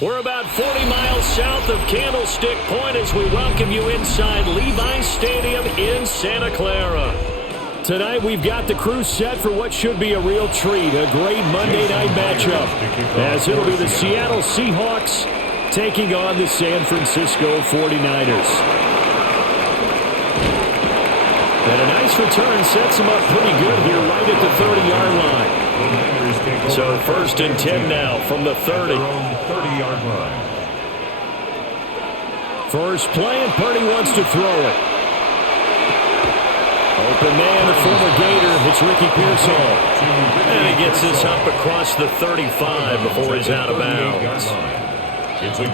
We're about 40 miles south of Candlestick Point as we welcome you inside Levi's Stadium in Santa Clara. Tonight we've got the crew set for what should be a real treat, a great Monday night matchup, as it'll be the Seattle Seahawks taking on the San Francisco 49ers. And a nice return sets them up pretty good here right at the 30-yard line. So 1st and 10 now from the 30. 30-yard line. First play, and Purdy wants to throw it. Open man, the former Gator. It's Ricky Pearsall. And he gets this up across the 35 before he's out of bounds.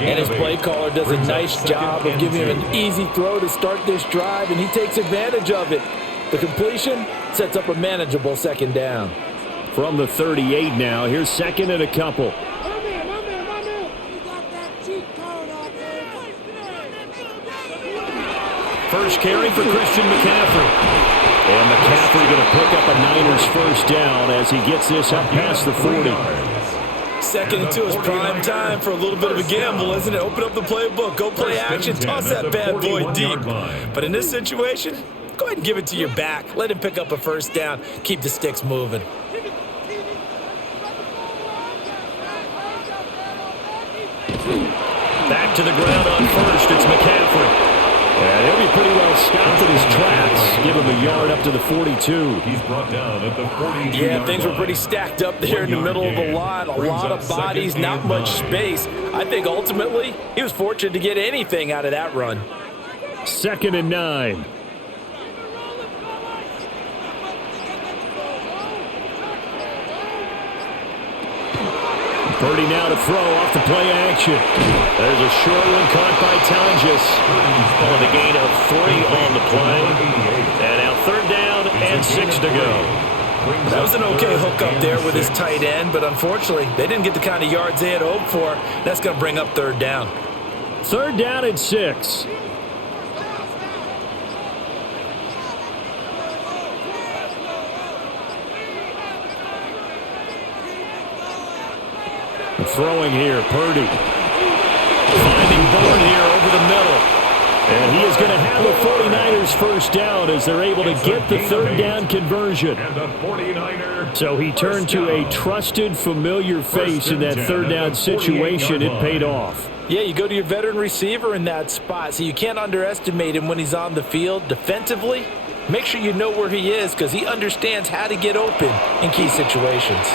And his play caller does a nice job of giving him an easy throw to start this drive, and he takes advantage of it. The completion sets up a manageable 2nd down. From the 38 now, here's 2nd and a couple. First carry for Christian McCaffrey. And McCaffrey going to pick up a Niners first down as he gets this up past the 40. 2nd and 2 is prime time for a little bit of a gamble, isn't it? Open up the playbook, go play action, toss that bad boy deep. But in this situation, go ahead and give it to your back. Let him pick up a first down. Keep the sticks moving. Back to the ground on first. It's McCaffrey. And he'll be pretty well stopped in his tracks. Give him a yard up to the 42. He's brought down at the 42. Yeah, things were pretty stacked up there in the middle of the line. A lot of bodies, not much space. I think ultimately he was fortunate to get anything out of that run. 2nd and 9. Purdy now to throw off the play action. There's a short one caught by Tonjes. On the gain of 3 on the play. And now 3rd down and 6 to go. That was an okay hook up there with his tight end, but unfortunately, they didn't get the kind of yards they had hoped for. That's going to bring up 3rd down. 3rd down and 6. Throwing here, Purdy. Finding Bourne here over the middle. And he is going to have the 49ers first down as they're able to get the 3rd down conversion. So he turned to a trusted, familiar face in that 3rd down situation. It paid off. Yeah, you go to your veteran receiver in that spot, so you can't underestimate him when he's on the field defensively. Make sure you know where he is because he understands how to get open in key situations.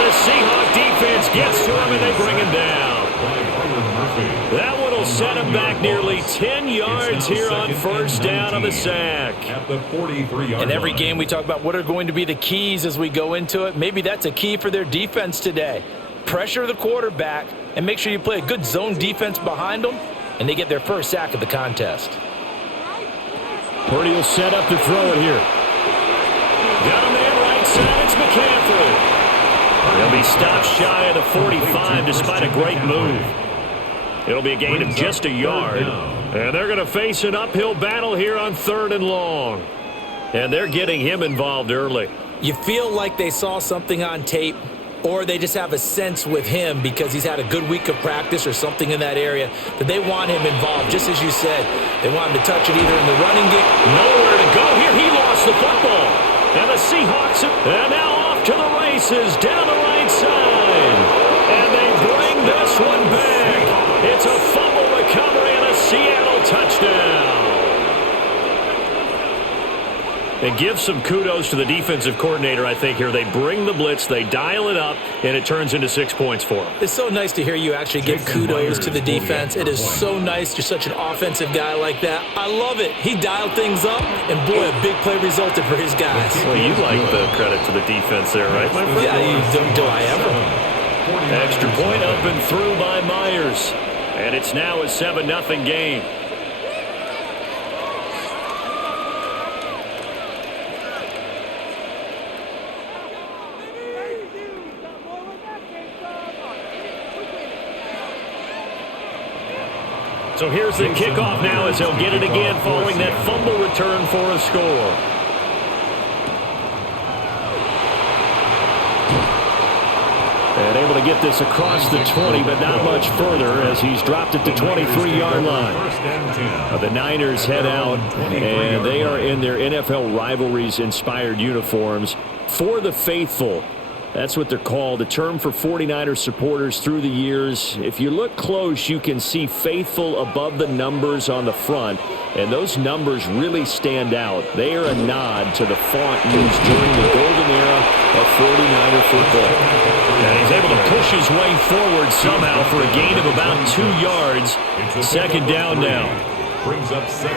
The Seahawks defense gets to him, and they bring him down. That one will set him back nearly 10 yards here on 1st down of the sack. In every game we talk about what are going to be the keys as we go into it. Maybe that's a key for their defense today. Pressure the quarterback and make sure you play a good zone defense behind them, and they get their first sack of the contest. Purdy will set up to throw it here. Got a man right side. It's McCaffrey. He'll be stopped shy of the 45 despite a great move. It'll be a gain of just a yard. And they're going to face an uphill battle here on 3rd and long. And they're getting him involved early. You feel like they saw something on tape, or they just have a sense with him because he's had a good week of practice or something in that area that they want him involved. Just as you said, they want him to touch it either in the running game. Nowhere to go here. He lost the football. And the Seahawks are now off to the races down the right side. And they bring this one back. It's a fumble recovery and a Seattle touchdown. And give some kudos to the defensive coordinator, I think, here. They bring the blitz, they dial it up, and it turns into 6 points for them. It's so nice to hear you actually give kudos to the defense. It is so nice. You're such an offensive guy like that. I love it. He dialed things up, and boy, a big play resulted for his guys. Well, you like the credit to the defense there, right, my friend? Yeah, do I ever? Extra point up and through by Myers. And it's now a 7-0 game. So here's the kickoff now as he'll get it again following that fumble return for a score. And able to get this across the 20, but not much further as he's dropped at the 23-yard line. The Niners head out, and they are in their NFL rivalries-inspired uniforms. For the faithful, that's what they're called, a term for 49ers supporters through the years. If you look close, you can see faithful above the numbers on the front, and those numbers really stand out. They are a nod to the font used during the golden era of 49er football. And he's able to push his way forward somehow for a gain of about 2 yards. Second down now.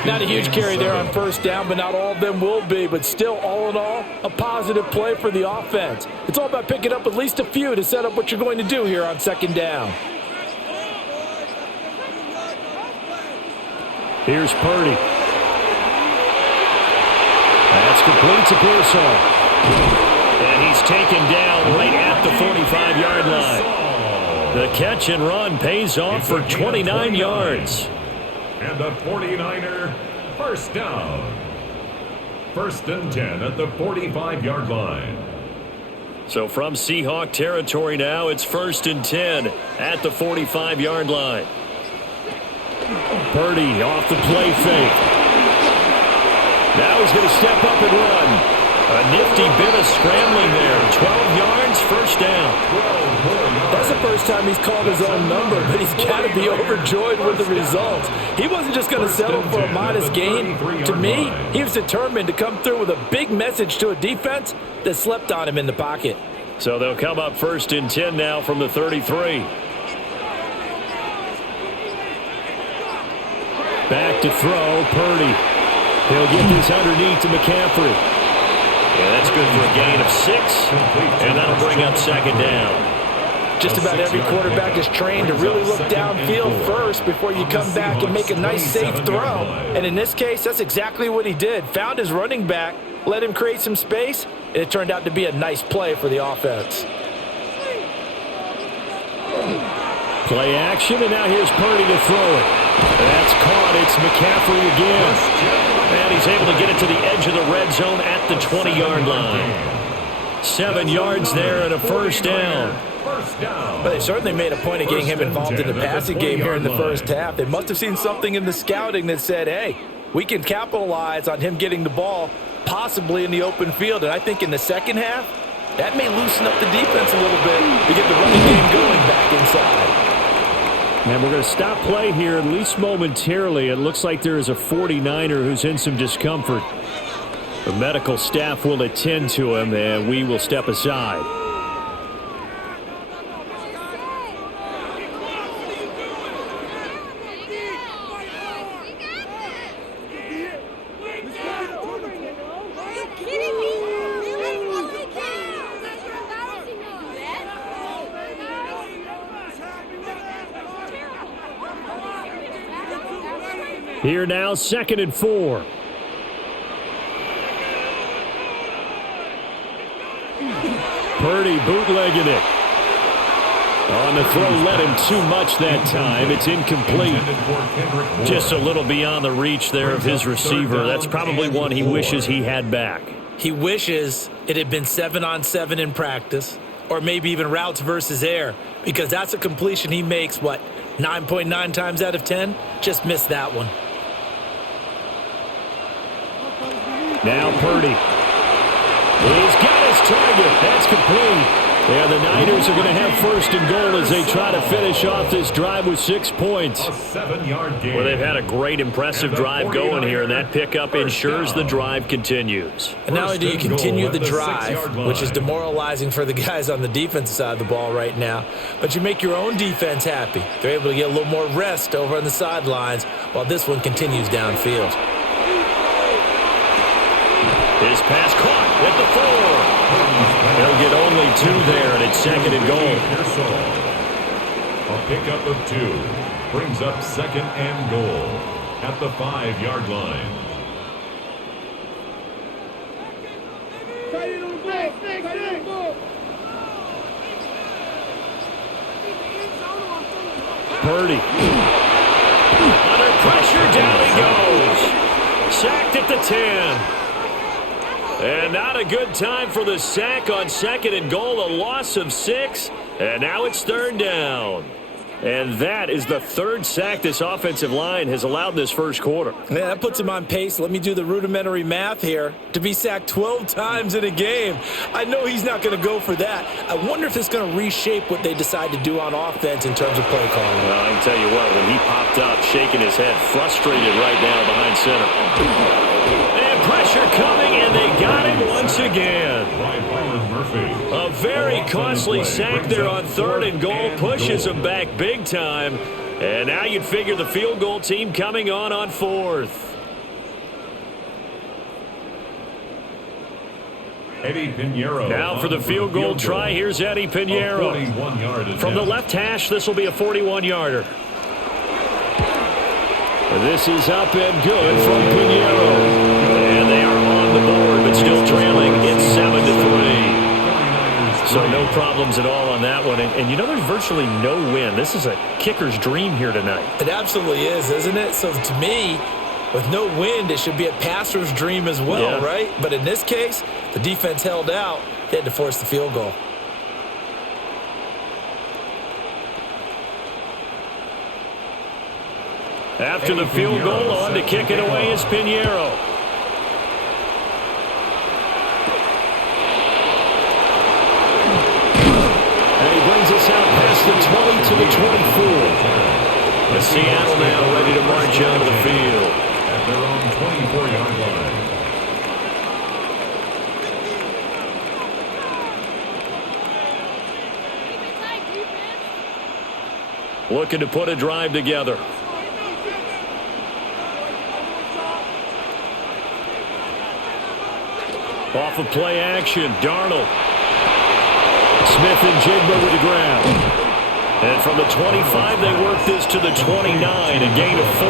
Not a huge carry there on first down, but not all of them will be. But still, all in all, a positive play for the offense. It's all about picking up at least a few to set up what you're going to do here on second down. Here's Purdy. That's complete to Pearsall. And he's taken down right at the 45-yard line. The catch and run pays off for 29 yards. And the 49er first down. First and 10 at the 45-yard line. So from Seahawk territory now, it's first and 10 at the 45-yard line. Purdy off the play fake. Now he's going to step up and run. A nifty bit of scrambling there. 12 yards, first down. That's the first time he's called his own number, but he's got to be overjoyed with the result. He wasn't just going to settle for a modest gain. To me, he was determined to come through with a big message to a defense that slept on him in the pocket. So they'll come up first and 10 now from the 33. Back to throw, Purdy. He'll get this underneath to McCaffrey. Yeah, that's good for a gain of 6, and that'll bring up second down. Just about every quarterback is trained to really look downfield first before you come back and make a nice, safe throw. And in this case, that's exactly what he did. Found his running back, let him create some space, and it turned out to be a nice play for the offense. Play action, and now here's Purdy to throw it. That's caught. It's McCaffrey again. And he's able to get it to the edge of the red zone at the 20-yard line. 7 yards there and a first down. But they certainly made a point of getting him involved in the passing game here in the first half. They must have seen something in the scouting that said, hey, we can capitalize on him getting the ball possibly in the open field. And I think in the second half, that may loosen up the defense a little bit to get the running game going back inside. And we're going to stop play here, at least momentarily. It looks like there is a 49er who's in some discomfort. The medical staff will attend to him, and we will step aside. Here now, second and 4. Purdy bootlegging it. On the throw, led him too much that time. It's incomplete. Just a little beyond the reach there of his receiver. That's probably one he wishes he had back. He wishes it had been 7-on-7 in practice, or maybe even routes versus air, because that's a completion he makes, 9.9 times out of 10? Just missed that one. Now Purdy. He's got his target. That's complete. Yeah, the Niners are going to have first and goal as they try to finish off this drive with 6 points. A 7-yard gain. Well, they've had a great, impressive drive going here, and that pickup ensures the drive continues. And not only do you continue the drive, which is demoralizing for the guys on the defensive side of the ball right now, but you make your own defense happy. They're able to get a little more rest over on the sidelines while this one continues downfield. His pass caught at the 4. They'll get only 2 there, and it's second and goal. A pickup of 2 brings up second and goal at the 5-yard line. Purdy. Under pressure, down he goes. Sacked at the 10. And not a good time for the sack on second and goal. A loss of 6. And now it's third down. And that is the third sack this offensive line has allowed this first quarter. Yeah, that puts him on pace. Let me do the rudimentary math here. To be sacked 12 times in a game. I know he's not going to go for that. I wonder if it's going to reshape what they decide to do on offense in terms of play calling. Well, I can tell you what, when he popped up, shaking his head, frustrated right now behind center. And pressure coming, and they got him once again. A very costly sack there on third and goal, pushes him back big time. And now you'd figure the field goal team coming on fourth. Eddie Pinheiro. Now for the field goal try, here's Eddie Pinheiro. From the left hash, this will be a 41-yarder. This is up and good from Pinheiro. And they are on the board, but still trailing. It's 7-3. So no problems at all on that one. And you know, there's virtually no win. This is a kicker's dream here tonight. It absolutely is, isn't it? So to me, with no wind, it should be a passer's dream as well, yeah. Right? But in this case, the defense held out. They had to force the field goal. After the field goal, on to kick it away is Pinheiro. Out past the 20 to the 24. The Seattle now ready to march onto the field. At their own 24-yard line. Looking to put a drive together. Off of play action, Darnold. Smith and Jigba with the grab. And from the 25, they work this to the 29, a gain of 4.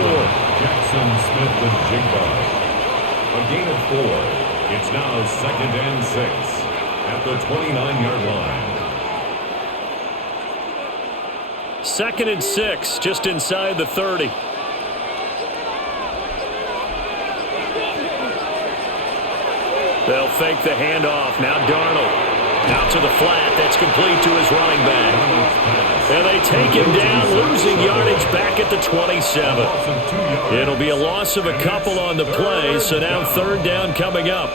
Jackson, Smith, and Jigba. A gain of 4. It's now 2nd and 6 at the 29-yard line. 2nd and 6, just inside the 30. They'll fake the handoff. Now Darnold. Out to the flat. That's complete to his running back. And they take him down, losing yardage back at the 27. It'll be a loss of a couple on the play, so now third down coming up.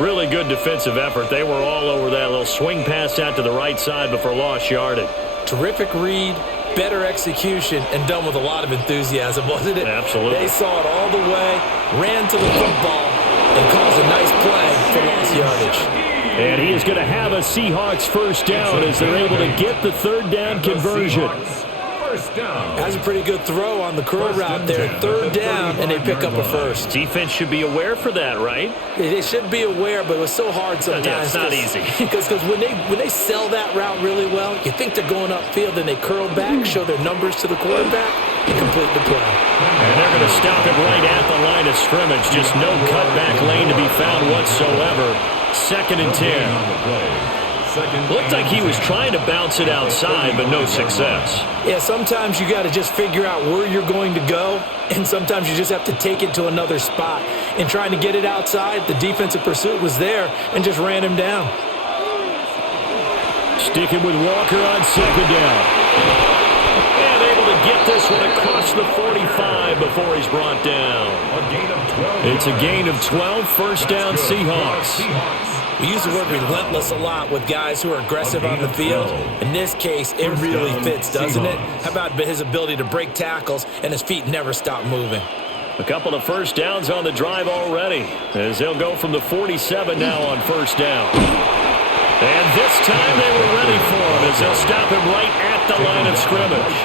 Really good defensive effort. They were all over that little swing pass out to the right side before lost yardage. Terrific read, better execution, and done with a lot of enthusiasm, wasn't it? Absolutely. They saw it all the way, ran to the football, and caused a nice play for lost yardage. And he is going to have a Seahawks first down as they're able to get the third down conversion. That's a pretty good throw on the curl route there. Third down, and they pick up a first. Defense should be aware for that, right? They should be aware, but it was so hard sometimes. Yeah, it's not easy. Because when they sell that route really well, you think they're going upfield, and they curl back, show their numbers to the quarterback, and complete the play. And they're going to stop him right at the line of scrimmage. Just no cutback lane to be found whatsoever. 2nd and 10. Looked like he was trying to bounce it outside, but no success. Yeah, sometimes you got to just figure out where you're going to go, and sometimes you just have to take it to another spot. And trying to get it outside, the defensive pursuit was there and just ran him down. Sticking with Walker on 2nd down. And able to get this one across the 45 before he's brought down. It's a gain of 12, first down Seahawks. We use the word relentless a lot with guys who are aggressive on the field. In this case, it really fits, doesn't it? How about his ability to break tackles and his feet never stop moving? A couple of first downs on the drive already, as they'll go from the 47 now on first down. And this time they were ready for him as they'll stop him right at the line of scrimmage.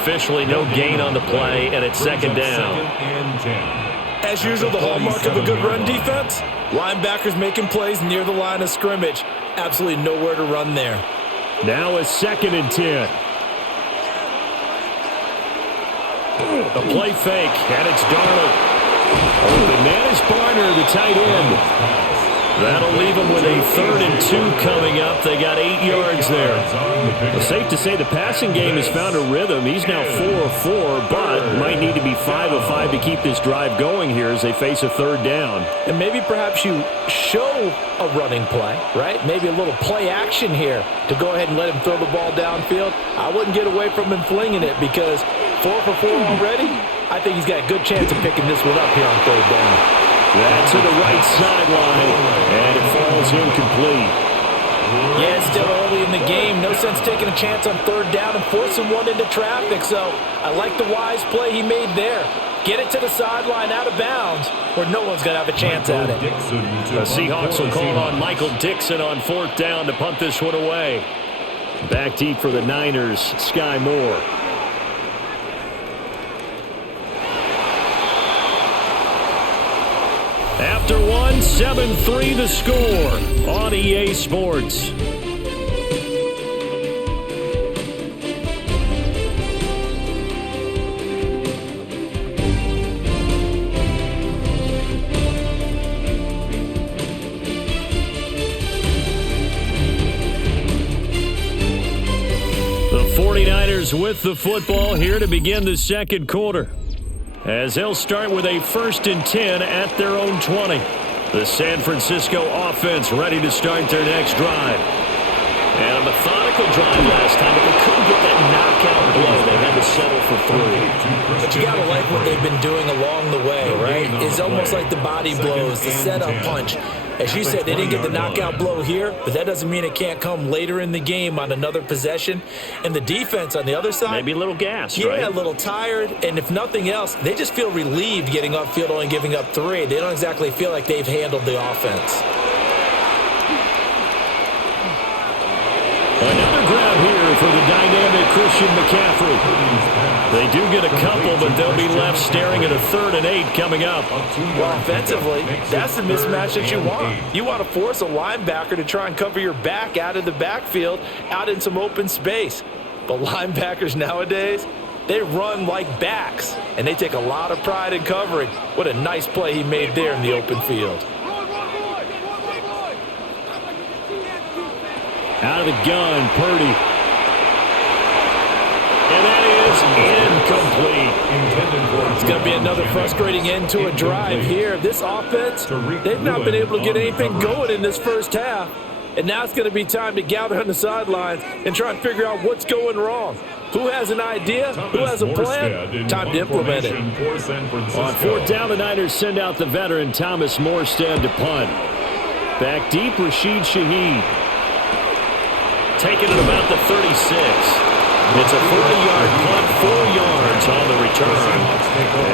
Officially no gain on the play, and it's 2nd down. As usual, the hallmark of a good run defense, linebackers making plays near the line of scrimmage. Absolutely nowhere to run there. Now a 2nd and 10. A play fake, and it's Darnold. Open man is Barner, the tight end. That'll leave them with a 3rd and 2 coming up. They got 8 yards there. pickup. Safe to say the passing game has found a rhythm. He's now 4 of 4, but might need to be 5 of 5 to keep this drive going here as they face a third down. And maybe perhaps you show a running play, right? Maybe a little play action here to go ahead and let him throw the ball downfield. I wouldn't get away from him flinging it because 4 for 4 already, I think he's got a good chance of picking this one up here on third down. That's to the right sideline, and it falls incomplete. Yeah, it's still early in the game. No sense taking a chance on third down and forcing one into traffic. So I like the wise play he made there. Get it to the sideline out of bounds where no one's going to have a chance at it. The Seahawks will call on Michael Dixon on fourth down to punt this one away. Back deep for the Niners, Sky Moore. After one, 7-3 the score on EA Sports. The 49ers with the football here to begin the second quarter, as they'll start with a 1st and 10 at their own 20. The San Francisco offense ready to start their next drive. And a methodical drive last time, but they couldn't get that knockout blow. They had to settle for 3. But you got to like what they've been doing along the way, right? It's almost like the body blows, the setup punch. As you said, they didn't get the knockout blow here, but that doesn't mean it can't come later in the game on another possession. And the defense on the other side, maybe a little gassed, yeah, right? A little tired. And if nothing else, they just feel relieved getting upfield only giving up 3. They don't exactly feel like they've handled the offense. Another grab here for the dynamic Christian McCaffrey. They do get a couple, but they'll be left staring at a 3rd and 8 coming up. Well, offensively, that's the mismatch that you want. You want to force a linebacker to try and cover your back out of the backfield, out in some open space. But linebackers nowadays, they run like backs, and they take a lot of pride in covering. What a nice play he made there in the open field. Out of the gun, Purdy. And that is incomplete. It's going to be another frustrating end to a drive here. This offense, they've not been able to get anything going in this first half. And now it's going to be time to gather on the sidelines and try and figure out what's going wrong. Who has an idea? Who has a plan? Time to implement it. On fourth down, the Niners send out the veteran Thomas Morstead to punt. Back deep, Rashid Shaheed. Taken at about the 36. It's a 40-yard punt, 4 yards on the return.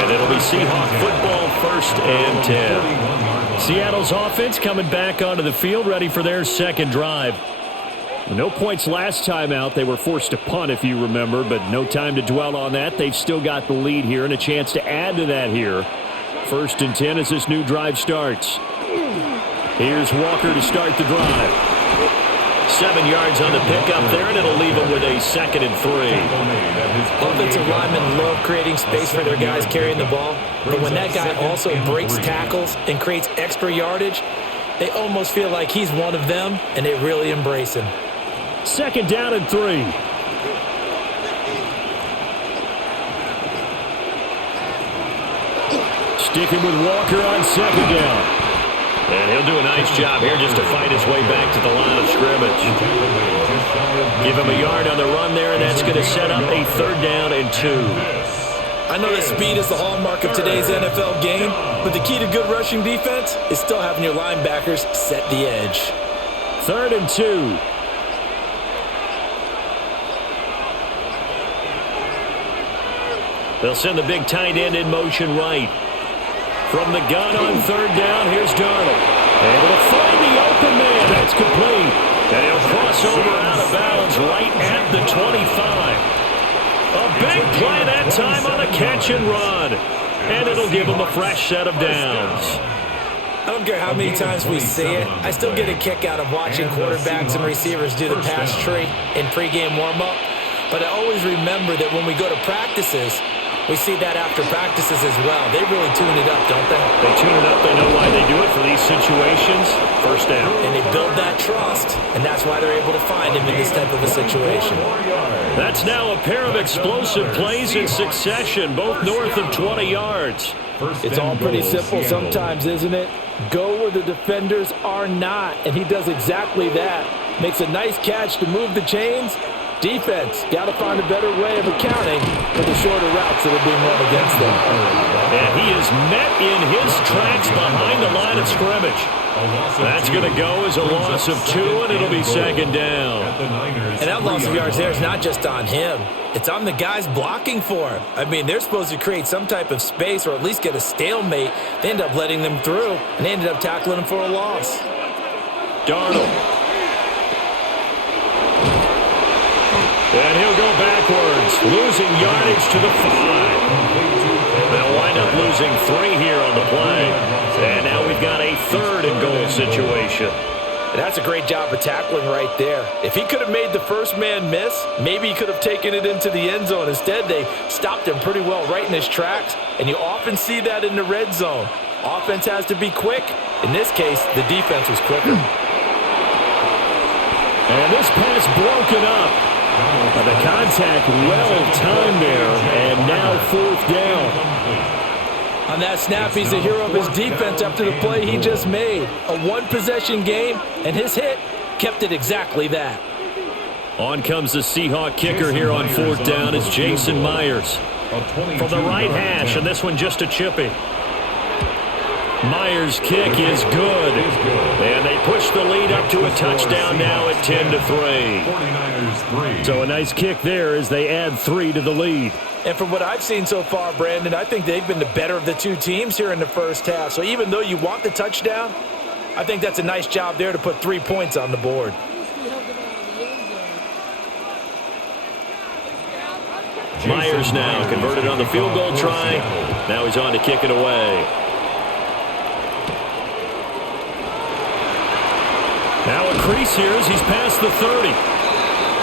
And it'll be Seahawk football, 1st and 10. Seattle's offense coming back onto the field, ready for their second drive. No points last time out. They were forced to punt, if you remember, but no time to dwell on that. They've still got the lead here and a chance to add to that here. 1st and 10 as this new drive starts. Here's Walker to start the drive. 7 yards on the pickup there, and it'll leave them with a 2nd and 3. Offensive linemen love creating space for their guys carrying the ball, but when that guy also breaks tackles and creates extra yardage, they almost feel like he's one of them, and they really embrace him. 2nd down and 3. Sticking with Walker on 2nd down. And he'll do a nice job here just to fight his way back to the line of scrimmage. Give him a yard on the run there, and that's going to set up a 3rd down and 2. I know that speed is the hallmark of today's NFL game, but the key to good rushing defense is still having your linebackers set the edge. 3rd and 2. They'll send the big tight end in motion right. From the gun on 3rd down, here's Darnold. Able to find the open man. That's complete. And he'll cross over out of bounds right at the 25. A big play that time on a catch and run. And it'll give him a fresh set of downs. I don't care how many times we see it, I still get a kick out of watching quarterbacks and receivers do the pass tree in pregame warm-up. But I always remember that when we go to practices, We see that after practices as well. They really tune it up, don't they? They tune it up. They know why they do it for these situations. First down. And they build that trust, and that's why they're able to find him in this type of a situation. That's now a pair of explosive plays in succession, both north of 20 yards. It's all pretty simple sometimes, isn't it? Go where the defenders are not, and he does exactly that. Makes a nice catch to move the chains. Defense, got to find a better way of accounting for the shorter routes that are being run against them. And he is met in his tracks behind the line of scrimmage. That's going to go as a loss of 2, and it'll be second down. And that loss of yards there is not just on him. It's on the guys blocking for him. I mean, they're supposed to create some type of space or at least get a stalemate. They end up letting them through, and they ended up tackling him for a loss. Darnold. And he'll go backwards, losing yardage to the 5. They'll wind up losing 3 here on the play. And now we've got a 3rd and goal situation. And that's a great job of tackling right there. If he could have made the first man miss, maybe he could have taken it into the end zone. Instead, they stopped him pretty well right in his tracks. And you often see that in the red zone. Offense has to be quick. In this case, the defense was quicker. And this pass broken up. The contact well-timed there, and now 4th down. On that snap, he's the hero of his defense after the play he just made. A one-possession game, and his hit kept it exactly that. On comes the Seahawk kicker here on 4th down. It's Jason Myers from the right hash, and this one just a chippy. Myers' kick is good, and they push the lead up to a touchdown now at 10-3. So a nice kick there as they add 3 to the lead. And from what I've seen so far, Brandon, I think they've been the better of the two teams here in the first half. So even though you want the touchdown, I think that's a nice job there to put 3 points on the board. Myers now converted on the field goal try. Now he's on to kick it away. Now a crease here as he's past the 30.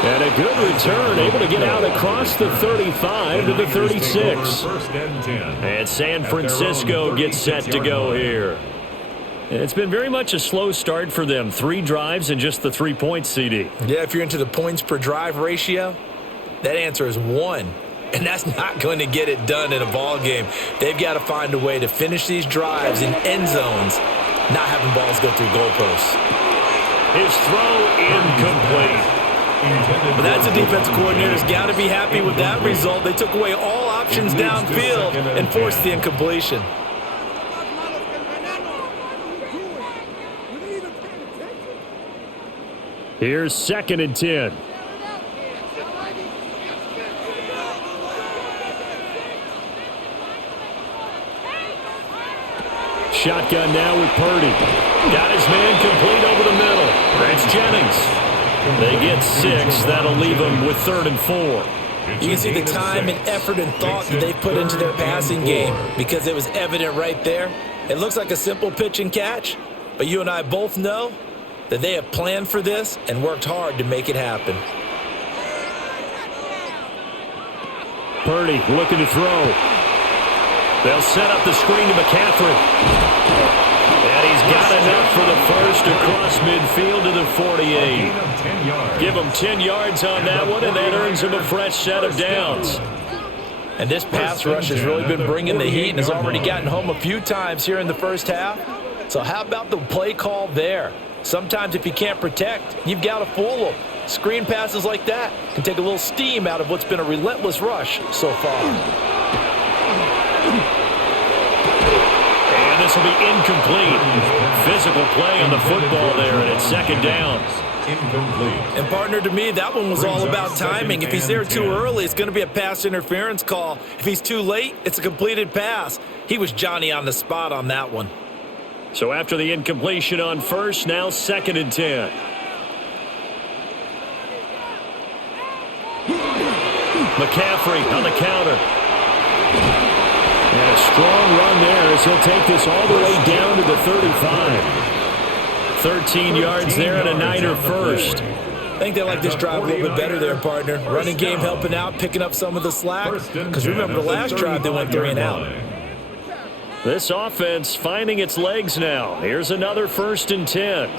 And a good return, able to get out across the 35 to the 36. And San Francisco gets set to go here. It's been very much a slow start for them. 3 drives and just the 3 points, CD. Yeah, if you're into the points per drive ratio, that answer is 1. And that's not going to get it done in a ball game. They've got to find a way to finish these drives in end zones, not having balls go through goalposts. His throw incomplete. But that's a defense coordinator's got to be happy with that result. They took away all options downfield and forced the incompletion. Here's 2nd and 10. Shotgun now with Purdy. Got his man complete over the middle. That's Jennings. They get 6. That'll leave them with 3rd and 4. You can see the time and effort and thought that they put into their passing game because it was evident right there. It looks like a simple pitch and catch, but you and I both know that they have planned for this and worked hard to make it happen. Purdy looking to throw. They'll set up the screen to McCaffrey. And he's got enough for the first across midfield to the 48. Give him 10 yards on that one, and that earns him a fresh set of downs. And this pass rush has really been bringing the heat and has already gotten home a few times here in the first half. So how about the play call there? Sometimes if you can't protect, you've got to fool them. Screen passes like that can take a little steam out of what's been a relentless rush so far. And this will be incomplete. Physical play on the football there, and it's 2nd down. Incomplete. And partner, to me, that one was all about timing. If he's there too early, it's going to be a pass interference call. If he's too late, it's a completed pass. He was Johnny on the spot on that one. So after the incompletion on first, now 2nd and 10. McCaffrey on the counter. And a strong run there as he'll take this all the way down to the 35. 13 yards there and a Niner first. think they like this drive a little bit better there, partner. Running game helping out, picking up some of the slack. Because remember, the last drive they went 3 and out. This offense finding its legs now. Here's another 1st and 10.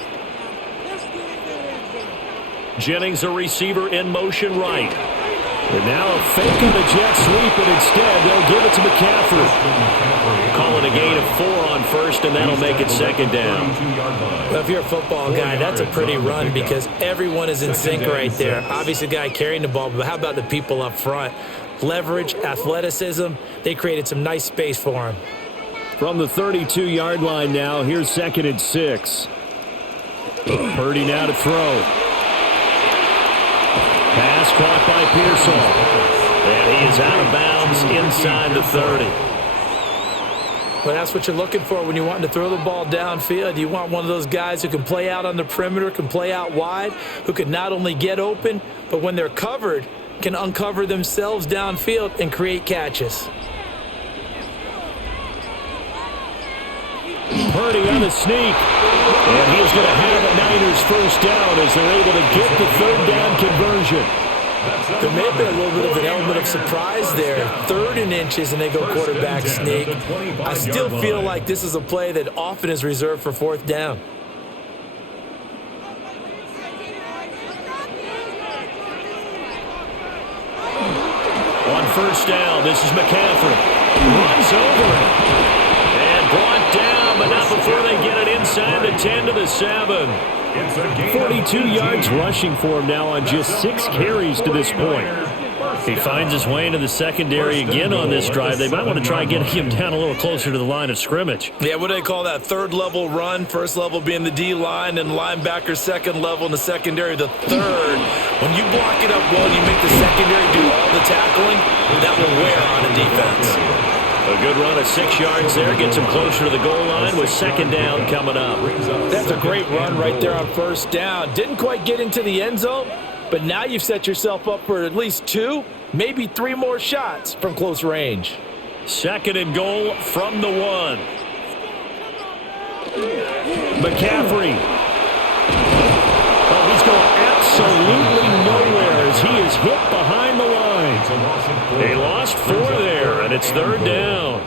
Jennings, a receiver in motion right. And now a fake on the jet sweep, and instead they'll give it to McCaffrey. Call it a gain of 4 on 1st, and that'll make it 2nd down. Well, if you're a football guy, that's a pretty run because everyone is in sync right there. Obviously, the guy carrying the ball, but how about the people up front? Leverage, athleticism, they created some nice space for him. From the 32-yard line now, here's 2nd and 6. Purdy now to throw. Pass caught by Pearsall. And he is out of bounds inside the 30. Well, that's what you're looking for when you're wanting to throw the ball downfield. You want one of those guys who can play out on the perimeter, can play out wide, who can not only get open, but when they're covered, can uncover themselves downfield and create catches. Purdy on the sneak. And he is going to have a Niners 1st down as they're able to get the 3rd down conversion. There may have been a little bit of an element of surprise there. 3rd and inches, and they go quarterback sneak. I still feel like this is a play that often is reserved for 4th down. On 1st down, this is McCaffrey. Runs over it. And brought down, but not before they get it inside the 10 to the 7. 42 yards rushing for him now on just 6 carries to this point. He finds his way into the secondary again on this drive. They might want to try getting him down a little closer to the line of scrimmage. Yeah, what do they call that? 3rd level run, 1st level being the D-line, and linebacker 2nd level in the secondary, the 3rd. When you block it up well and you make the secondary do all the tackling, that will wear on a defense. A good run of 6 yards there. Gets him closer to the goal line with 2nd down coming up. That's a great run right there on 1st down. Didn't quite get into the end zone, but now you've set yourself up for at least 2, maybe 3 more shots from close range. 2nd and goal from the 1. McCaffrey. Oh, he's going absolutely nowhere as he is hit behind the line. He lost 4 there, and it's 3rd down.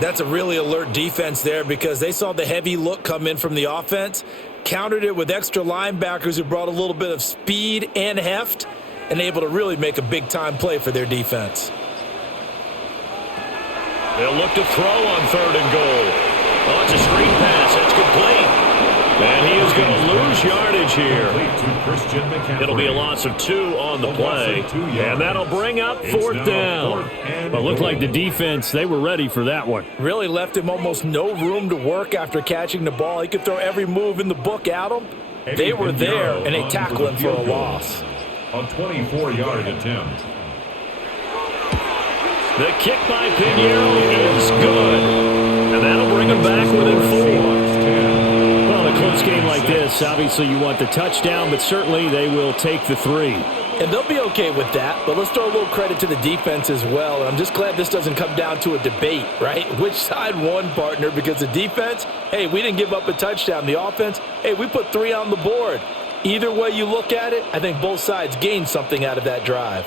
That's a really alert defense there because they saw the heavy look come in from the offense, countered it with extra linebackers who brought a little bit of speed and heft, and able to really make a big-time play for their defense. They'll look to throw on 3rd and goal. Oh, it's a screen pass. That's complete. And he is going to lose yardage here. It'll be a loss of 2 on the play. And that'll bring up 4th down. Well, it looked like the defense, they were ready for that one. Really left him almost no room to work after catching the ball. He could throw every move in the book at him. They were there, and they tackled him for a loss. A 24-yard attempt. The kick by Pinheiro is good. And that'll bring him back within 4. Well, in a close game like this, obviously you want the touchdown, but certainly they will take the 3. And they'll be okay with that, but let's throw a little credit to the defense as well. And I'm just glad this doesn't come down to a debate, right? Which side won, partner? Because the defense, hey, we didn't give up a touchdown. The offense, hey, we put 3 on the board. Either way you look at it, I think both sides gained something out of that drive.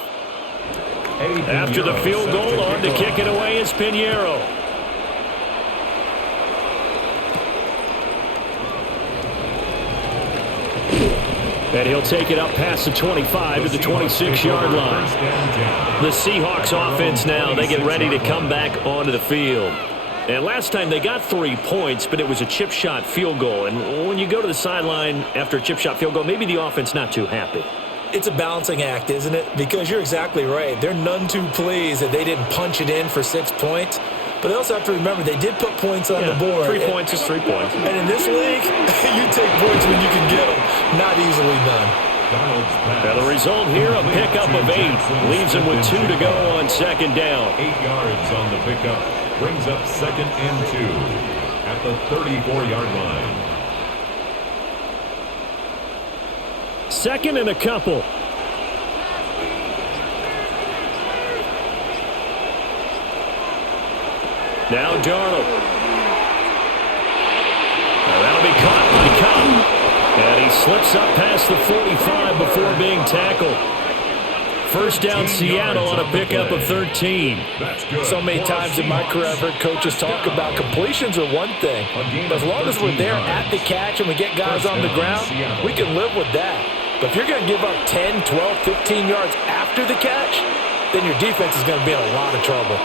After the field goal, on to kick it away is Pinheiro. And he'll take it up past the 25 to the 26-yard line. The Seahawks offense now, they get ready to come back onto the field. And last time they got 3 points, but it was a chip shot field goal. And when you go to the sideline after a chip shot field goal, maybe the offense not too happy. It's a balancing act, isn't it? Because you're exactly right. They're none too pleased that they didn't punch it in for 6 points. But they also have to remember they did put points on the board. 3 points is 3 points. And in this league, you take points when you can get them. Not easily done. Now the result here, a pickup of 8. Leaves him with 2 to go on 2nd down. 8 yards on the pickup. Brings up 2nd and 2 at the 34-yard line. 2nd and a couple. Now Darnold. Now that'll be caught by Cobb. And he Slips up past the 45 before being tackled. First down Seattle on a pickup of 13. So many times in my career I've heard coaches talk about completions are one thing, but as long as we're there at the catch and we get guys on the ground, we can live with that. But if you're going to give up 10, 12, 15 yards after the catch, then your defense is going to be in a lot of trouble.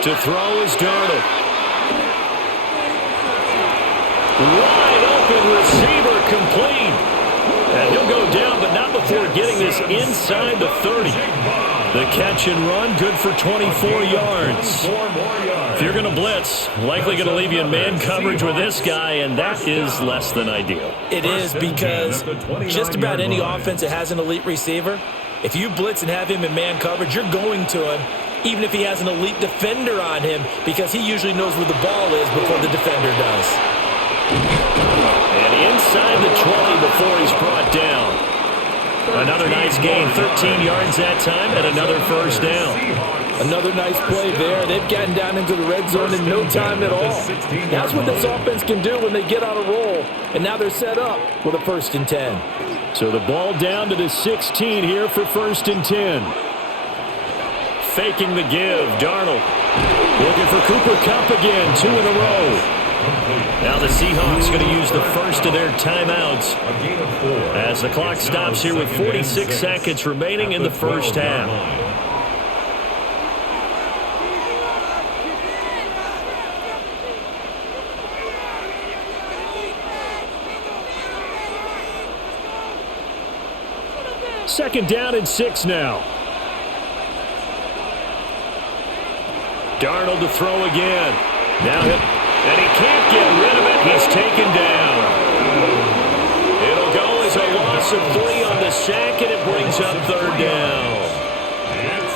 To throw is Darnold. Wide open receiver complete. And he'll go down, but not before getting this inside the 30. The catch and run, good for 24 yards. If you're going to blitz, likely going to leave you in man coverage with this guy, and that is less than ideal. It is, because just about any offense that has an elite receiver, if you blitz and have him in man coverage, you're going to him, even if he has an elite defender on him, because he usually knows where the ball is before the defender does. And inside the 20 before he's brought down. Another nice gain, 13 yards that time, and another first down. Another nice play there. They've gotten down into the red zone in no time at all. That's what this offense can do when they get on a roll, and now they're set up with a 1st and 10. So the ball down to the 16 here for 1st and 10. Faking the give, Darnold. Looking for Cooper Kupp again, 2 in a row. Now the Seahawks going to use the first of their timeouts as the clock stops here with 46 seconds remaining in the first half. Second down and 6 now. Darnold to throw again. Now and he can't get rid of it. He's taken down. It'll go as a loss of 3 on the sack, and it brings up 3rd down.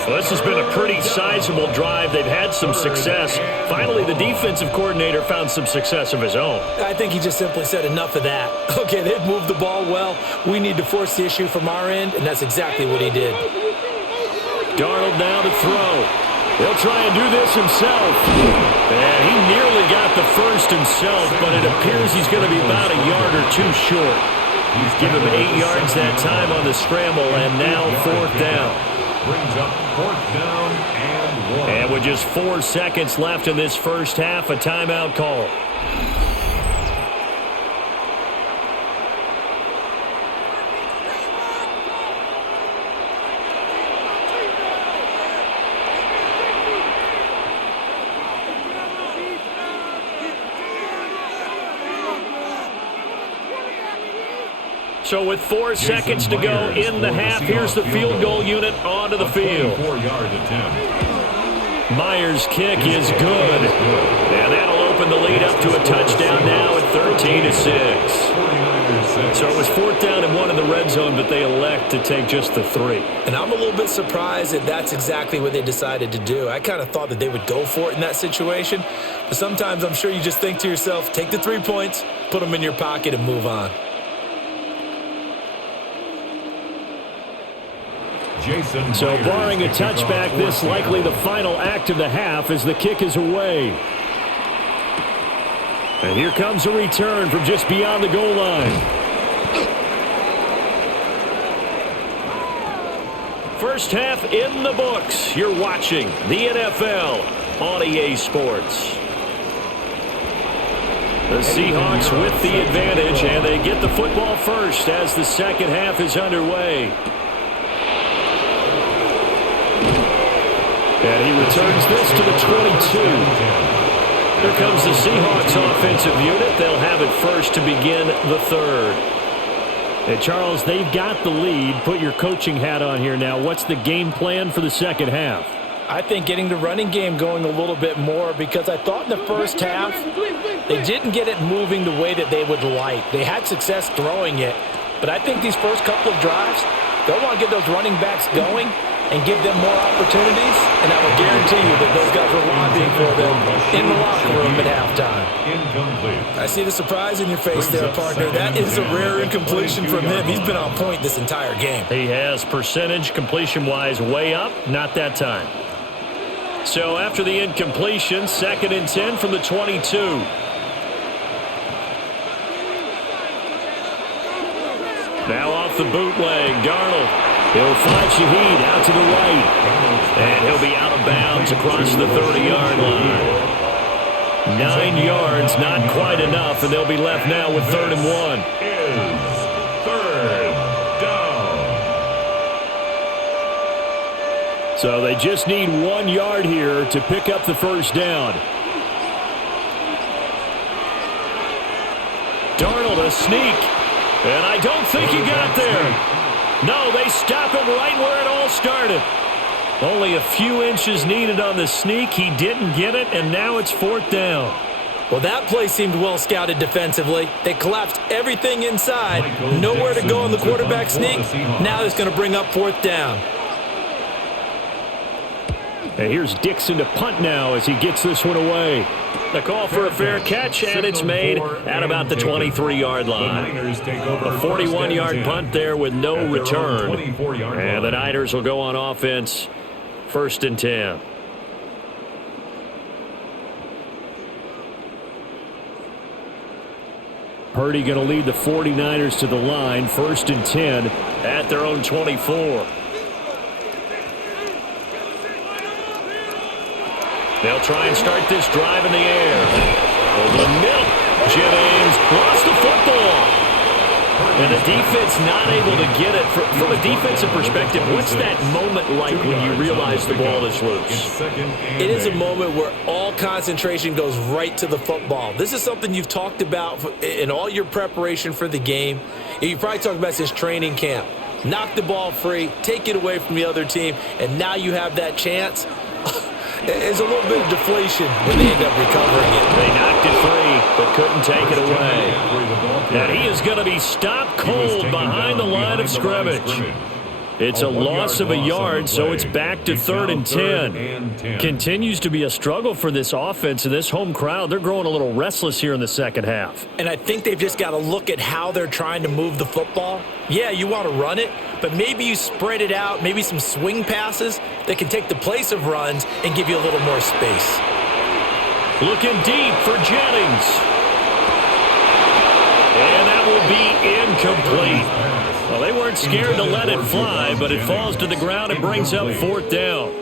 Well, this has been a pretty sizable drive. They've had some success. Finally, the defensive coordinator found some success of his own. I think he just simply said enough of that. Okay, they've moved the ball well. We need to force the issue from our end, and that's exactly what he did. Darnold now to throw. He'll try and do this himself. And he nearly got the first himself, but it appears he's going to be about a yard or 2 short. He's given him 8 yards that time on the scramble, and now 4th down. Brings up 4th down and 1. And with just 4 seconds left in this first half, a timeout call. So with 4 seconds to go in the half, here's the field goal unit onto the field. 4-yard attempt. Myers' kick is good. And that'll open the lead up to a touchdown now at 13-6. So it was 4th down and 1 in the red zone, but they elect to take just the 3. And I'm a little bit surprised that that's exactly what they decided to do. I kind of thought that they would go for it in that situation. But sometimes I'm sure you just think to yourself, take the 3 points, put them in your pocket, and move on. So barring a touchback, this likely the final act of the half as the kick is away. And here comes a return from just beyond the goal line. First half in the books. You're watching the NFL on EA Sports. The Seahawks with the advantage, and they get the football first as the second half is underway. And he returns this to the 22. Here comes the Seahawks offensive unit. They'll have it first to begin the 3rd. And Charles, they've got the lead. Put your coaching hat on here now. What's the game plan for the second half? I think getting the running game going a little bit more, because I thought in the first half they didn't get it moving the way that they would like. They had success throwing it, but I think these first couple of drives, they'll want to get those running backs going and give them more opportunities, and I will guarantee you that those guys were lobbying for them in the locker room at halftime. Incomplete. I see the surprise in your face there, partner. That is a rare incompletion from him. He's been on point this entire game. He has percentage completion-wise way up, not that time. So after the incompletion, 2nd and 10 from the 22. Now off the bootleg, Darnold. He'll find Shaheed out to the right. And he'll be out of bounds across the 30-yard line. 9 yards, not quite enough, and they'll be left now with 3rd and 1. Is third down. So they just need 1 yard here to pick up the first down. Darnold, a sneak. And I don't think he got there. No, they stop him right where it all started. Only a few inches needed on the sneak. He didn't get it, and now it's 4th down. Well, that play seemed well scouted defensively. They collapsed everything inside. Nowhere to go on the quarterback sneak. Now it's going to bring up 4th down. And here's Dixon to punt now as he gets this one away. The call for a fair catch, and it's made at about the 23-yard line. A 41-yard punt there with no return. And the Niners will go on offense, 1st and 10. Purdy going to lead the 49ers to the line, 1st and 10 at their own 24. They'll try and start this drive in the air. Over the middle. Jennings lost the football. And the defense not able to get it. From a defensive perspective, what's that moment like when you realize the ball is loose? It is a moment where all concentration goes right to the football. This is something you've talked about in all your preparation for the game. You probably talked about this training camp. Knock the ball free, take it away from the other team, and now you have that chance. It's a little bit of deflation when they end up recovering it. They knocked it free, but couldn't take it away. And he is going to be stopped cold behind the line of scrimmage. It's a loss of a yard, so it's back to 3rd and 10. Continues to be a struggle for this offense and this home crowd. They're growing a little restless here in the second half. And I think they've just got to look at how they're trying to move the football. Yeah, you want to run it, but maybe you spread it out, maybe some swing passes that can take the place of runs and give you a little more space. Looking deep for Jennings. And that will be incomplete. Well, they weren't scared to let it fly, but it falls to the ground and brings up 4th down.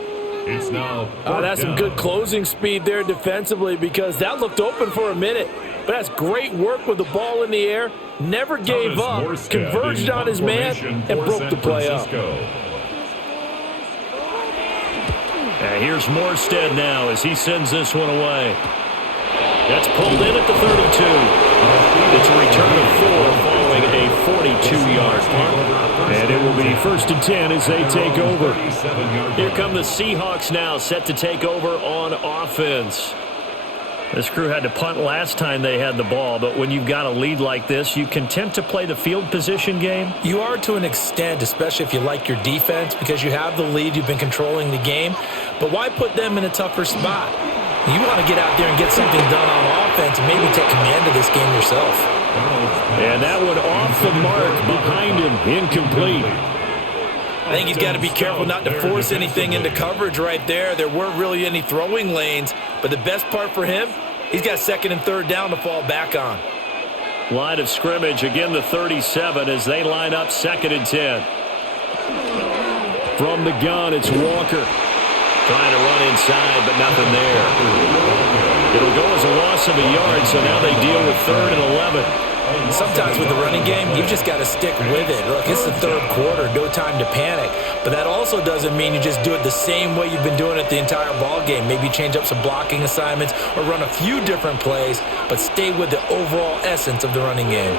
It's now That's some good closing speed there defensively because that looked open for a minute. But that's great work with the ball in the air. Never gave up, converged on his man, and broke the play up. And here's Morstead now as he sends this one away. That's pulled in at the 32. It's a return of 4 following a 42-yard punt. And it will be 1st and 10 as they take over. Here come the Seahawks now, set to take over on offense. This crew had to punt last time they had the ball, but when you've got a lead like this, you content to play the field position game? You are to an extent, especially if you like your defense, because you have the lead, you've been controlling the game. But why put them in a tougher spot? You want to get out there and get something done on offense and maybe take command of this game yourself. And that one off the mark behind him, incomplete. I think he's got to be careful not to force anything into coverage right there. There weren't really any throwing lanes, but the best part for him, he's got 2nd and 3rd down to fall back on. Line of scrimmage, again the 37 as they line up 2nd and 10. From the gun, it's Walker. Trying to run inside, but nothing there. It'll go as a loss of a yard, so now they deal with 3rd and 11. Sometimes with the running game, you've just got to stick with it. Look, it's the 3rd quarter, no time to panic. But that also doesn't mean you just do it the same way you've been doing it the entire ball game. Maybe change up some blocking assignments or run a few different plays, but stay with the overall essence of the running game.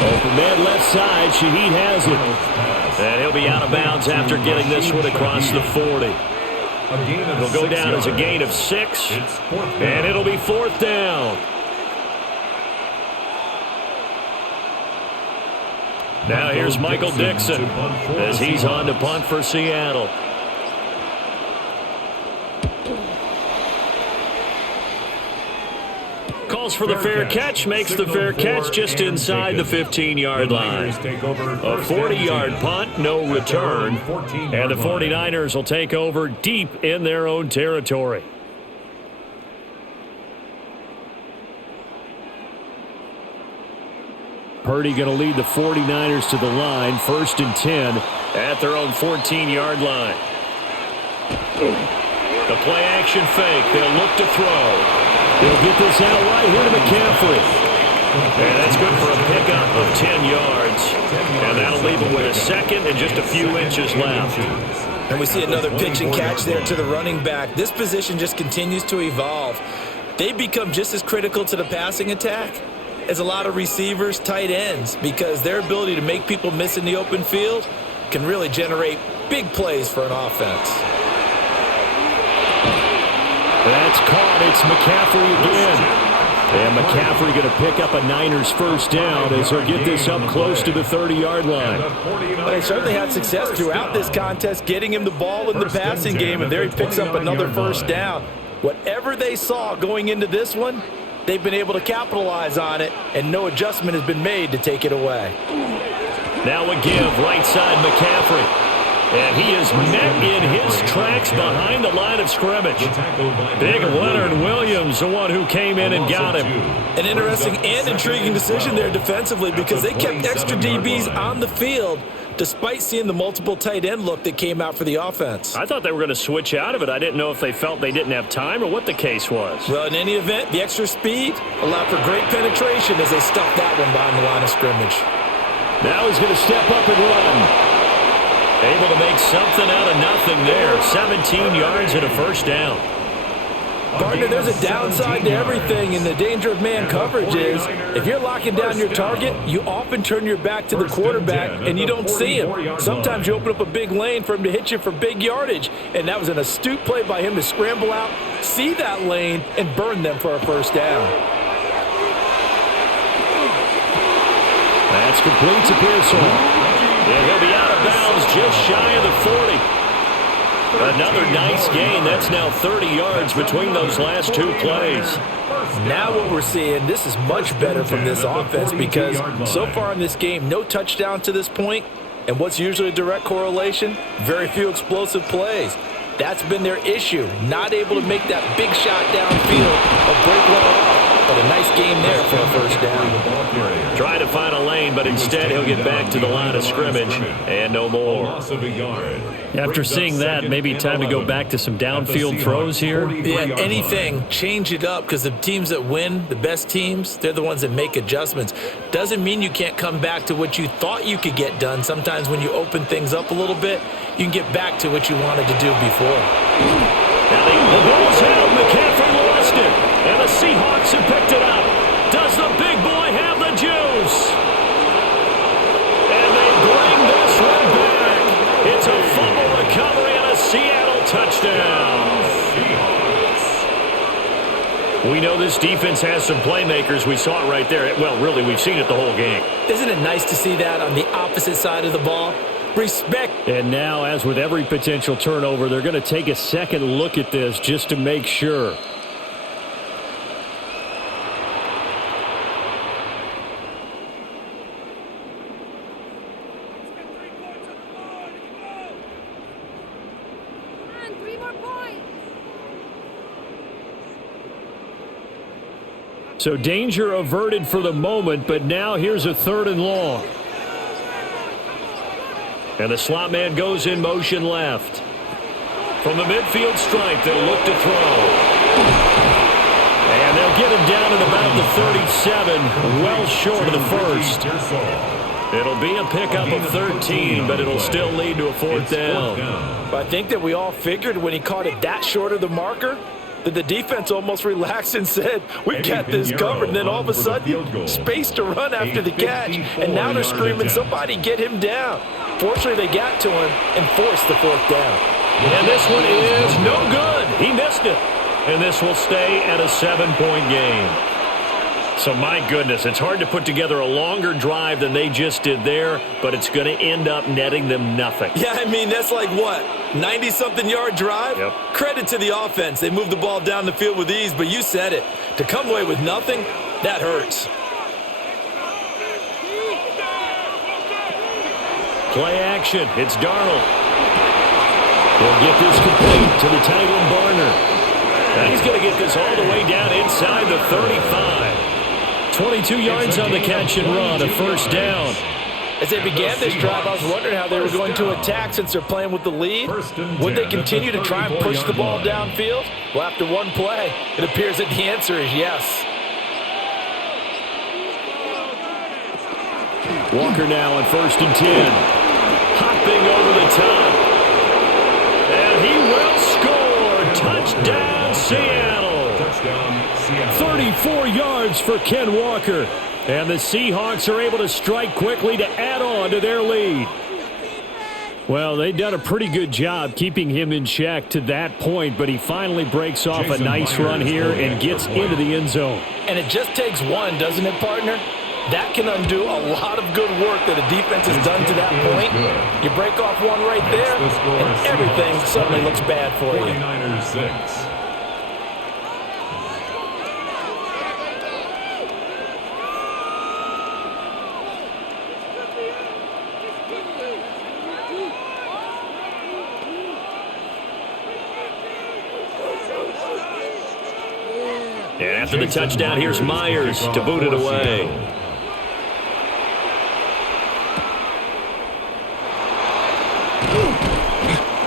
Open man left side, Shaheed has it. And he'll be out of bounds after getting this one across the 40. It'll go down as a gain of 6, and it'll be 4th down. Now here's Michael Dixon as he's on to punt for Seattle. Calls for the fair catch, makes the fair catch just inside the 15-yard line. A 40-yard punt, no return, and the 49ers will take over deep in their own territory. Purdy going to lead the 49ers to the line, 1st and 10 at their own 14-yard line. The play action fake, they'll look to throw. He'll get this out right here to McCaffrey. And that's good for a pickup of 10 yards. And that'll leave him with a second and just a few inches left. And we see another pitch and catch there to the running back. This position just continues to evolve. They become just as critical to the passing attack as a lot of receivers, tight ends, because their ability to make people miss in the open field can really generate big plays for an offense. That's caught. It's McCaffrey again. And McCaffrey going to pick up a Niners first down as he'll get this up close to the 30-yard line. Well, they certainly had success throughout this contest getting him the ball in the passing game, and there he picks up another first down. Whatever they saw going into this one, they've been able to capitalize on it, and no adjustment has been made to take it away. Now a give, right side McCaffrey. And he is met in his tracks behind the line of scrimmage. Big Leonard Williams, the one who came in and got him. An interesting and intriguing decision there defensively because they kept extra DBs on the field despite seeing the multiple tight end look that came out for the offense. I thought they were going to switch out of it. I didn't know if they felt they didn't have time or what the case was. Well, in any event, the extra speed allowed for great penetration as they stuffed that one behind the line of scrimmage. Now he's going to step up and run. Able to make something out of nothing there. 17 yards and a first down. Partner, there's a downside to everything, and the danger of man coverage is if you're locking down your target, you often turn your back to the quarterback and you don't see him. Sometimes you open up a big lane for him to hit you for big yardage, and that was an astute play by him to scramble out, see that lane, and burn them for a first down. That's complete to Pearson. And he'll be out of bounds just shy of the 40. Another nice gain. That's now 30 yards between those last two plays. Now what we're seeing, this is much better from this offense because so far in this game, no touchdown to this point, and what's usually a direct correlation? Very few explosive plays. That's been their issue, not able to make that big shot downfield or break one off. But a nice game there for a first down. Trying to find a lane, but instead he'll get back to the line of scrimmage and no more. After seeing that, maybe time to go back to some downfield throws here. Yeah, anything. Change it up because the teams that win, the best teams, they're the ones that make adjustments. Doesn't mean you can't come back to what you thought you could get done. Sometimes when you open things up a little bit, you can get back to what you wanted to do before. Now the ball's held. McCaffrey lost it. And the Seahawks have picked it up. Does the big boy have the juice? And they bring this one back. It's a fumble recovery and a Seattle touchdown. We know this defense has some playmakers. We saw it right there. Well, really, we've seen it the whole game. Isn't it nice to see that on the opposite side of the ball? Respect. And now, as with every potential turnover, they're going to take a second look at this just to make sure. So danger averted for the moment, but now here's a 3rd and long. And the slot man goes in motion left. From the midfield stripe, they'll look to throw. And they'll get him down at about the 37, well short of the first. It'll be a pickup of 13, but it'll still lead to a 4th down. But I think that we all figured when he caught it that short of the marker, that the defense almost relaxed and said, we got this covered. And then all of a sudden, space to run after the catch. And now they're screaming, somebody get him down. Fortunately, they got to him and forced the 4th down. And this one is no good. He missed it. And this will stay at a 7-point game. So, my goodness, it's hard to put together a longer drive than they just did there, but it's going to end up netting them nothing. Yeah, I mean, that's like what, 90-something yard drive? Yep. Credit to the offense. They moved the ball down the field with ease, but you said it. To come away with nothing, that hurts. Play action. It's Darnold. He'll get this complete to the tight end, Barner. And he's going to get this all the way down inside the 35. 22 yards on the catch and run, a first down. As they began this drive, I was wondering how they were going to attack since they're playing with the lead. Would they continue to try and push the ball downfield? Well, after one play, it appears that the answer is yes. Walker now on 1st and 10. Hopping over the top. And he will score. Touchdown, Seattle. 34 yards for Ken Walker. And the Seahawks are able to strike quickly to add on to their lead. Well, they've done a pretty good job keeping him in check to that point, but he finally breaks off a nice run here and gets into the end zone. And it just takes one, doesn't it, partner? That can undo a lot of good work that a defense has done to that point. You break off one right there, and everything suddenly looks bad for you. 49ers 6. And after the touchdown, here's Myers to boot it away.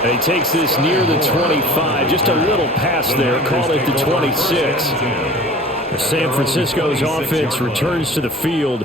And he takes this near the 25. Just a little pass there. Call it the 26. San Francisco's offense returns to the field.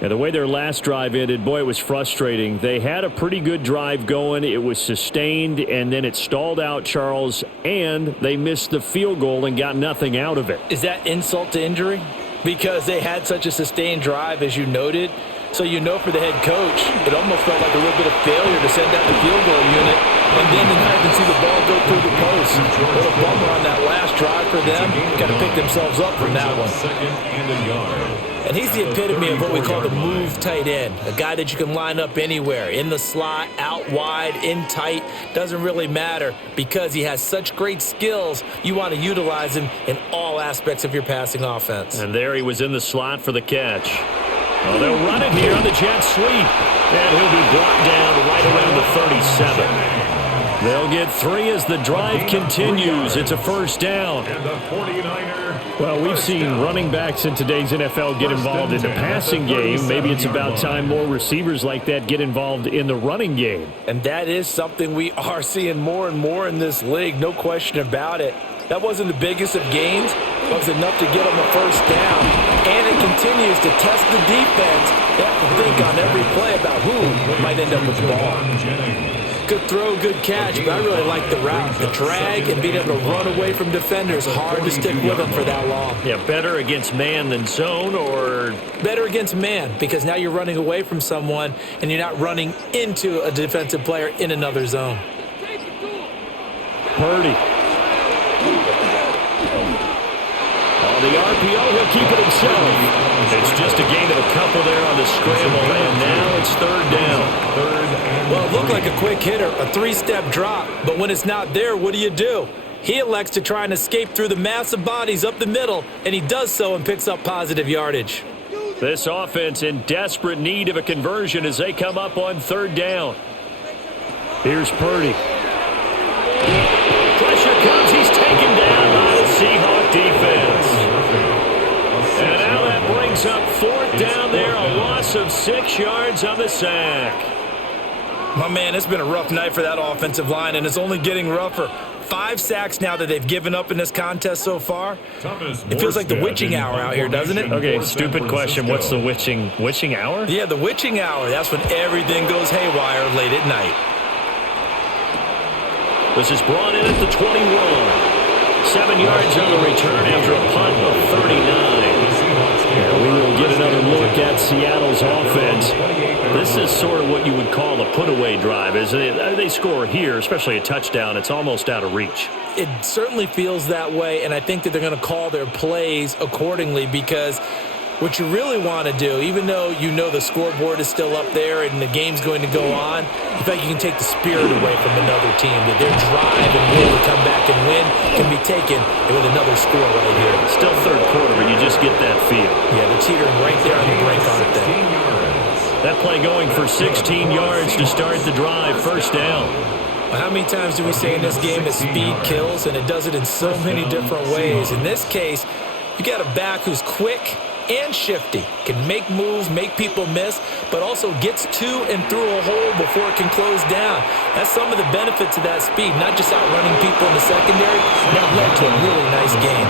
And the way their last drive ended, boy, it was frustrating. They had a pretty good drive going. It was sustained, and then it stalled out, Charles, and they missed the field goal and got nothing out of it. Is that insult to injury? Because they had such a sustained drive, as you noted. So you know for the head coach, it almost felt like a little bit of failure to send out the field goal unit and then to not even see the ball go through the post. A little bummer on that last drive for them. Got to pick themselves up from that one. And he's the epitome of what we call the move tight end, a guy that you can line up anywhere, in the slot, out wide, in tight, doesn't really matter because he has such great skills. You want to utilize him in all aspects of your passing offense. And there he was in the slot for the catch. Oh, they'll run it here on the jet sweep, and he'll be brought down right around the 37. They'll get 3 as the drive continues. It's a first down. Well, we've seen running backs in today's NFL get involved in the passing game. Maybe it's about time more receivers like that get involved in the running game. And that is something we are seeing more and more in this league, no question about it. That wasn't the biggest of gains, but it was enough to get them a first down. And it continues to test the defense. They have to think on every play about who might end up with the ball. Good throw, good catch, but I really like the route. The drag and being able to run away from defenders, hard to stick with them for that long. Yeah, better against man than zone, or? Better against man, because now you're running away from someone and you're not running into a defensive player in another zone. Purdy. The RPO, he'll keep it himself. It's just a gain of a couple there on the scramble, and now it's third down. Well, it looked like a quick hitter, a 3-step drop, but when it's not there, what do? He elects to try and escape through the massive bodies up the middle, and he does so and picks up positive yardage. This offense in desperate need of a conversion as they come up on third down. Here's Purdy. Pressure comes. He's taken down by the Seahawks defense. And now that brings up fourth down there, a loss of 6 yards on the sack. My man, it's been a rough night for that offensive line, and it's only getting rougher. 5 sacks now that they've given up in this contest so far. It feels like the witching hour out here, doesn't it? Okay, stupid question. What's the witching hour? Yeah, the witching hour. That's when everything goes haywire late at night. This is brought in at the 21. 7 yards on the return after a punt of 39. Yeah, we will get another look at Seattle's offense. This is sort of what you would call a put-away drive. As they score here, especially a touchdown, it's almost out of reach. It certainly feels that way, and I think that they're going to call their plays accordingly, because what you really want to do, even though you know the scoreboard is still up there and the game's going to go on, you think you can take the spirit away from another team, that their drive and will to come back and win can be taken with another score right here. Still third quarter, but you just get that feel. Yeah, they're teetering right there on the brink, aren't they? That play going for 16 yards to start the drive, first down. Well, how many times do we say in this game that speed kills, and it does it in so many different ways? In this case, you got a back who's quick and shifty, can make moves, make people miss, but also gets to and through a hole before it can close down. That's some of the benefits of that speed, not just outrunning people in the secondary. That led to a really nice game.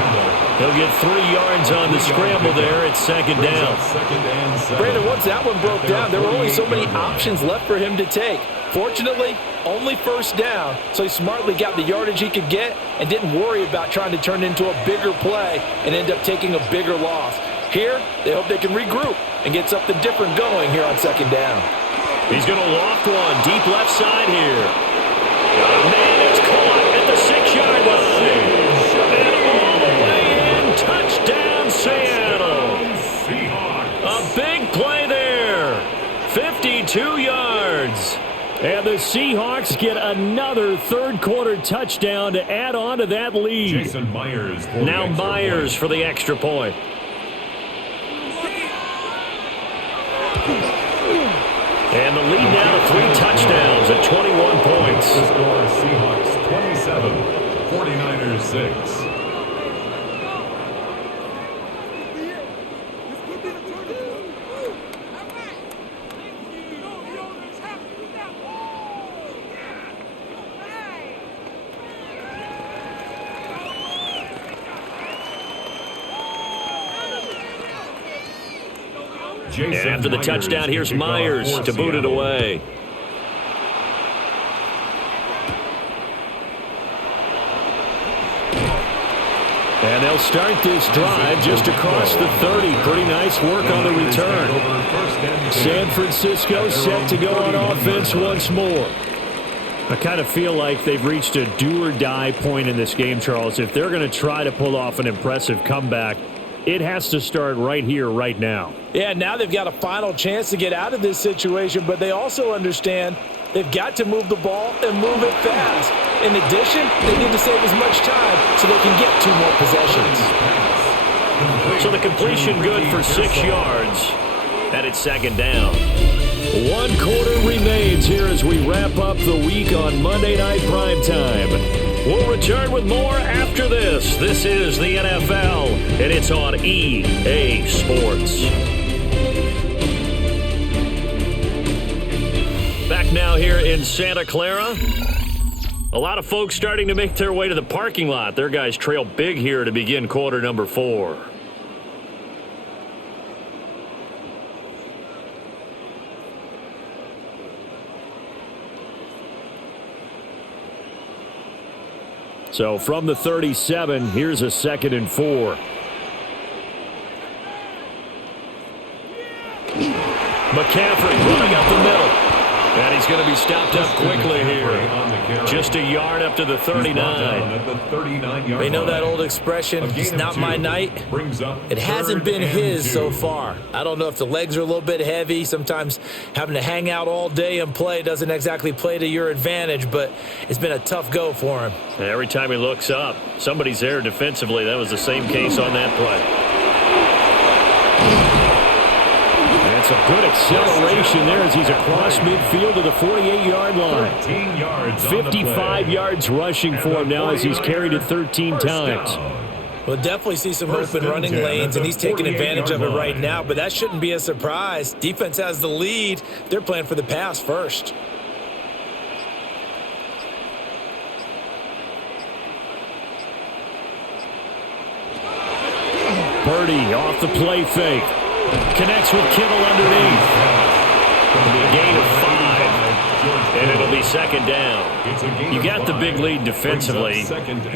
He'll get 3 yards on the scramble there at second down. Brandon, once that one broke down, there were only so many options left for him to take. Fortunately, only first down, so he smartly got the yardage he could get and didn't worry about trying to turn it into a bigger play and end up taking a bigger loss. Here, they hope they can regroup and get something different going here on second down. He's going to loft one deep left side here. Man, it's caught at the 6-yard line. And all the way in, touchdown Seattle. A big play there. 52 yards. And the Seahawks get another third-quarter touchdown to add on to that lead. Jason Myers. Now Myers for the extra point. And the lead now to 3 touchdowns at 21 points. The score, Seahawks 27, 49ers 6. After the touchdown, here's Myers to boot it away. And they'll start this drive just across the 30. Pretty nice work on the return. San Francisco set to go on offense once more. I kind of feel like they've reached a do-or-die point in this game, Charles. If they're going to try to pull off an impressive comeback, it has to start right here, right now. Yeah, now they've got a final chance to get out of this situation, but they also understand they've got to move the ball and move it fast. In addition, they need to save as much time so they can get 2 more possessions. So the completion good for 6 yards, and it's second down. 1 quarter remains here as we wrap up the week on Monday Night Primetime. We'll return with more after this. This is the NFL, and it's on EA Sports. Back now here in Santa Clara. A lot of folks starting to make their way to the parking lot. Their guys trail big here to begin quarter number 4. So from the 37, here's a 2nd and 4. McCaffrey running up the middle. And he's going to be stopped up quickly here. Just a yard up to the 39. They know that old expression, it's not my night. It hasn't been his so far. I don't know if the legs are a little bit heavy. Sometimes having to hang out all day and play doesn't exactly play to your advantage, but it's been a tough go for him. Every time he looks up, somebody's there defensively. That was the same case on that play. It's a good acceleration there as he's across midfield to the 48-yard line. 55 yards rushing for him now as he's carried it 13 times. We'll definitely see some open running lanes, and he's taking advantage of it right now, but that shouldn't be a surprise. Defense has the lead. They're playing for the pass first. Purdy off the play fake. Connects with Kittle underneath. A gain of 5. And it'll be be second down. You got the big lead defensively,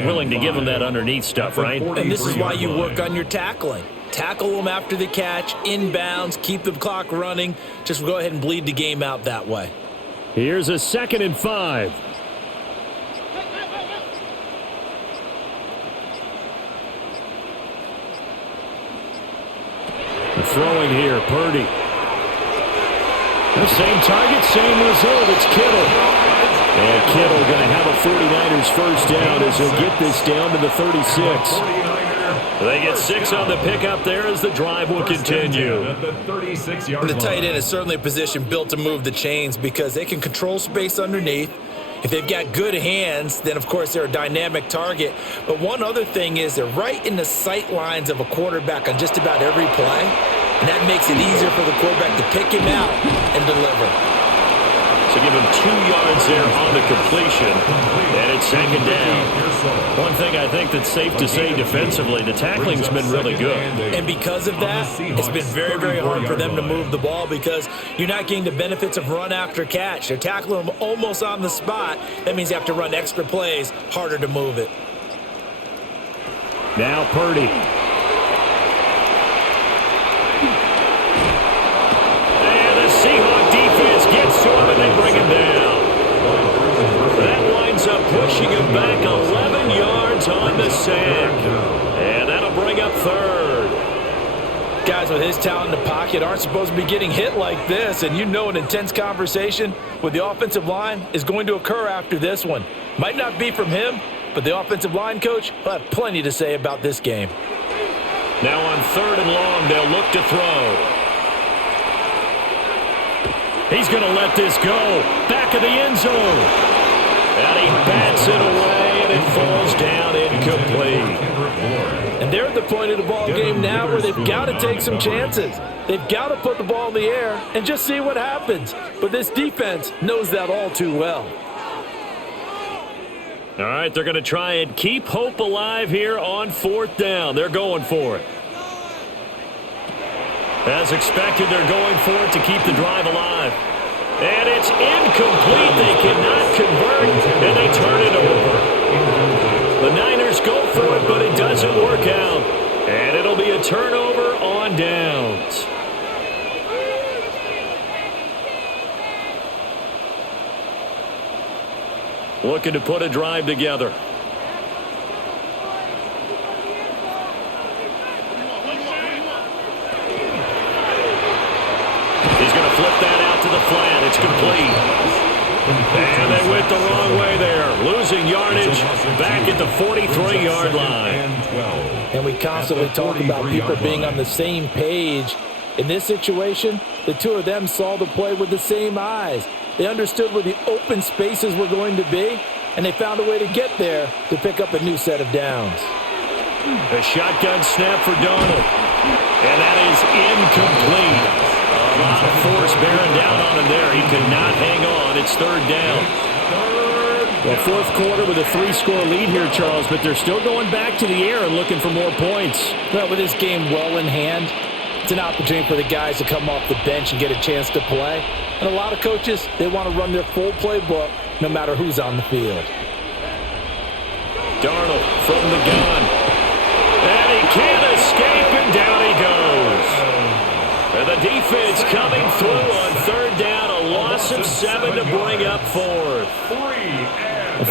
willing to give them that underneath stuff, right? And this is why you work on your tackling. Tackle them after the catch, inbounds, keep the clock running. Just go ahead and bleed the game out that way. Here's a 2nd and 5. Throwing here, Purdy. The same target, same result. It's Kittle. And Kittle going to have a 49ers first down as he'll get this down to the 36. They get 6 on the pickup there as the drive will continue. The tight end is certainly a position built to move the chains because they can control space underneath. If they've got good hands, then, of course, they're a dynamic target. But one other thing is they're right in the sight lines of a quarterback on just about every play, and that makes it easier for the quarterback to pick him out and deliver. So give him 2 yards there on the completion, and it's second down. One thing I think that's safe to say defensively, the tackling's been really good. And because of that, it's been very, very hard for them to move the ball because you're not getting the benefits of run after catch. They're tackling them almost on the spot. That means you have to run extra plays, harder to move it. Now Purdy. And the Seahawks defense gets to him and they bring him down. That winds up pushing him back 11 yards on the sack. And that'll bring up 3rd. Guys with his talent in the pocket aren't supposed to be getting hit like this, and you know an intense conversation with the offensive line is going to occur after this one. Might not be from him, but the offensive line coach will have plenty to say about this game. Now on 3rd and long, they'll look to throw. He's going to let this go. Back of the end zone. And he bats it away, and it falls down incomplete. And they're at the point of the ball game now where they've got to take some chances. They've got to put the ball in the air and just see what happens. But this defense knows that all too well. All right, they're going to try and keep hope alive here on 4th down. They're going for it. As expected, they're going for it to keep the drive alive. And it's incomplete. They cannot convert, and they turn it over. The Niners go for it, but it doesn't work out. And it'll be a turnover on downs. Looking to put a drive together. He's going to flip that out to the flat. It's complete. And they went the wrong way there. Losing yardage back at the 43-yard line. And we constantly talk about people being on the same page. In this situation, the two of them saw the play with the same eyes. They understood where the open spaces were going to be, and they found a way to get there to pick up a new set of downs. A shotgun snap for Donald. And that is incomplete. A lot of force bearing down on him there. He could not hang on. It's 3rd down. Well, 4th quarter with a 3-score lead here, Charles, but they're still going back to the air and looking for more points. Well, with this game well in hand, it's an opportunity for the guys to come off the bench and get a chance to play. And a lot of coaches, they want to run their full playbook no matter who's on the field. Darnold from the gun. And he can't escape, and down he goes. And the defense coming through on 3rd down, a loss of 7 to bring up 4th.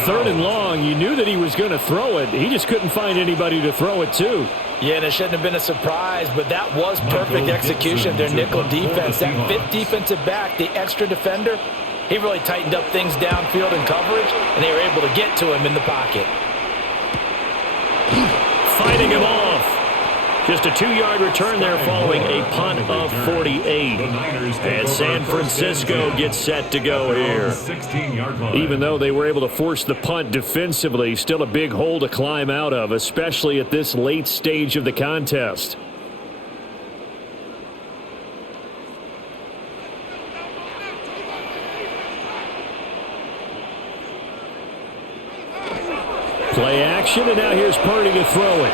3rd and long, you knew that he was going to throw it. He just couldn't find anybody to throw it to. Yeah, and it shouldn't have been a surprise, but that was perfect execution of their nickel defense. That 5th defensive back, the extra defender, he really tightened up things downfield in coverage, and they were able to get to him in the pocket. Fighting him off. Just a 2-yard return there following a punt of 48. And San Francisco gets set to go here. Even though they were able to force the punt defensively, still a big hole to climb out of, especially at this late stage of the contest. Play action, and now here's Purdy to throw it.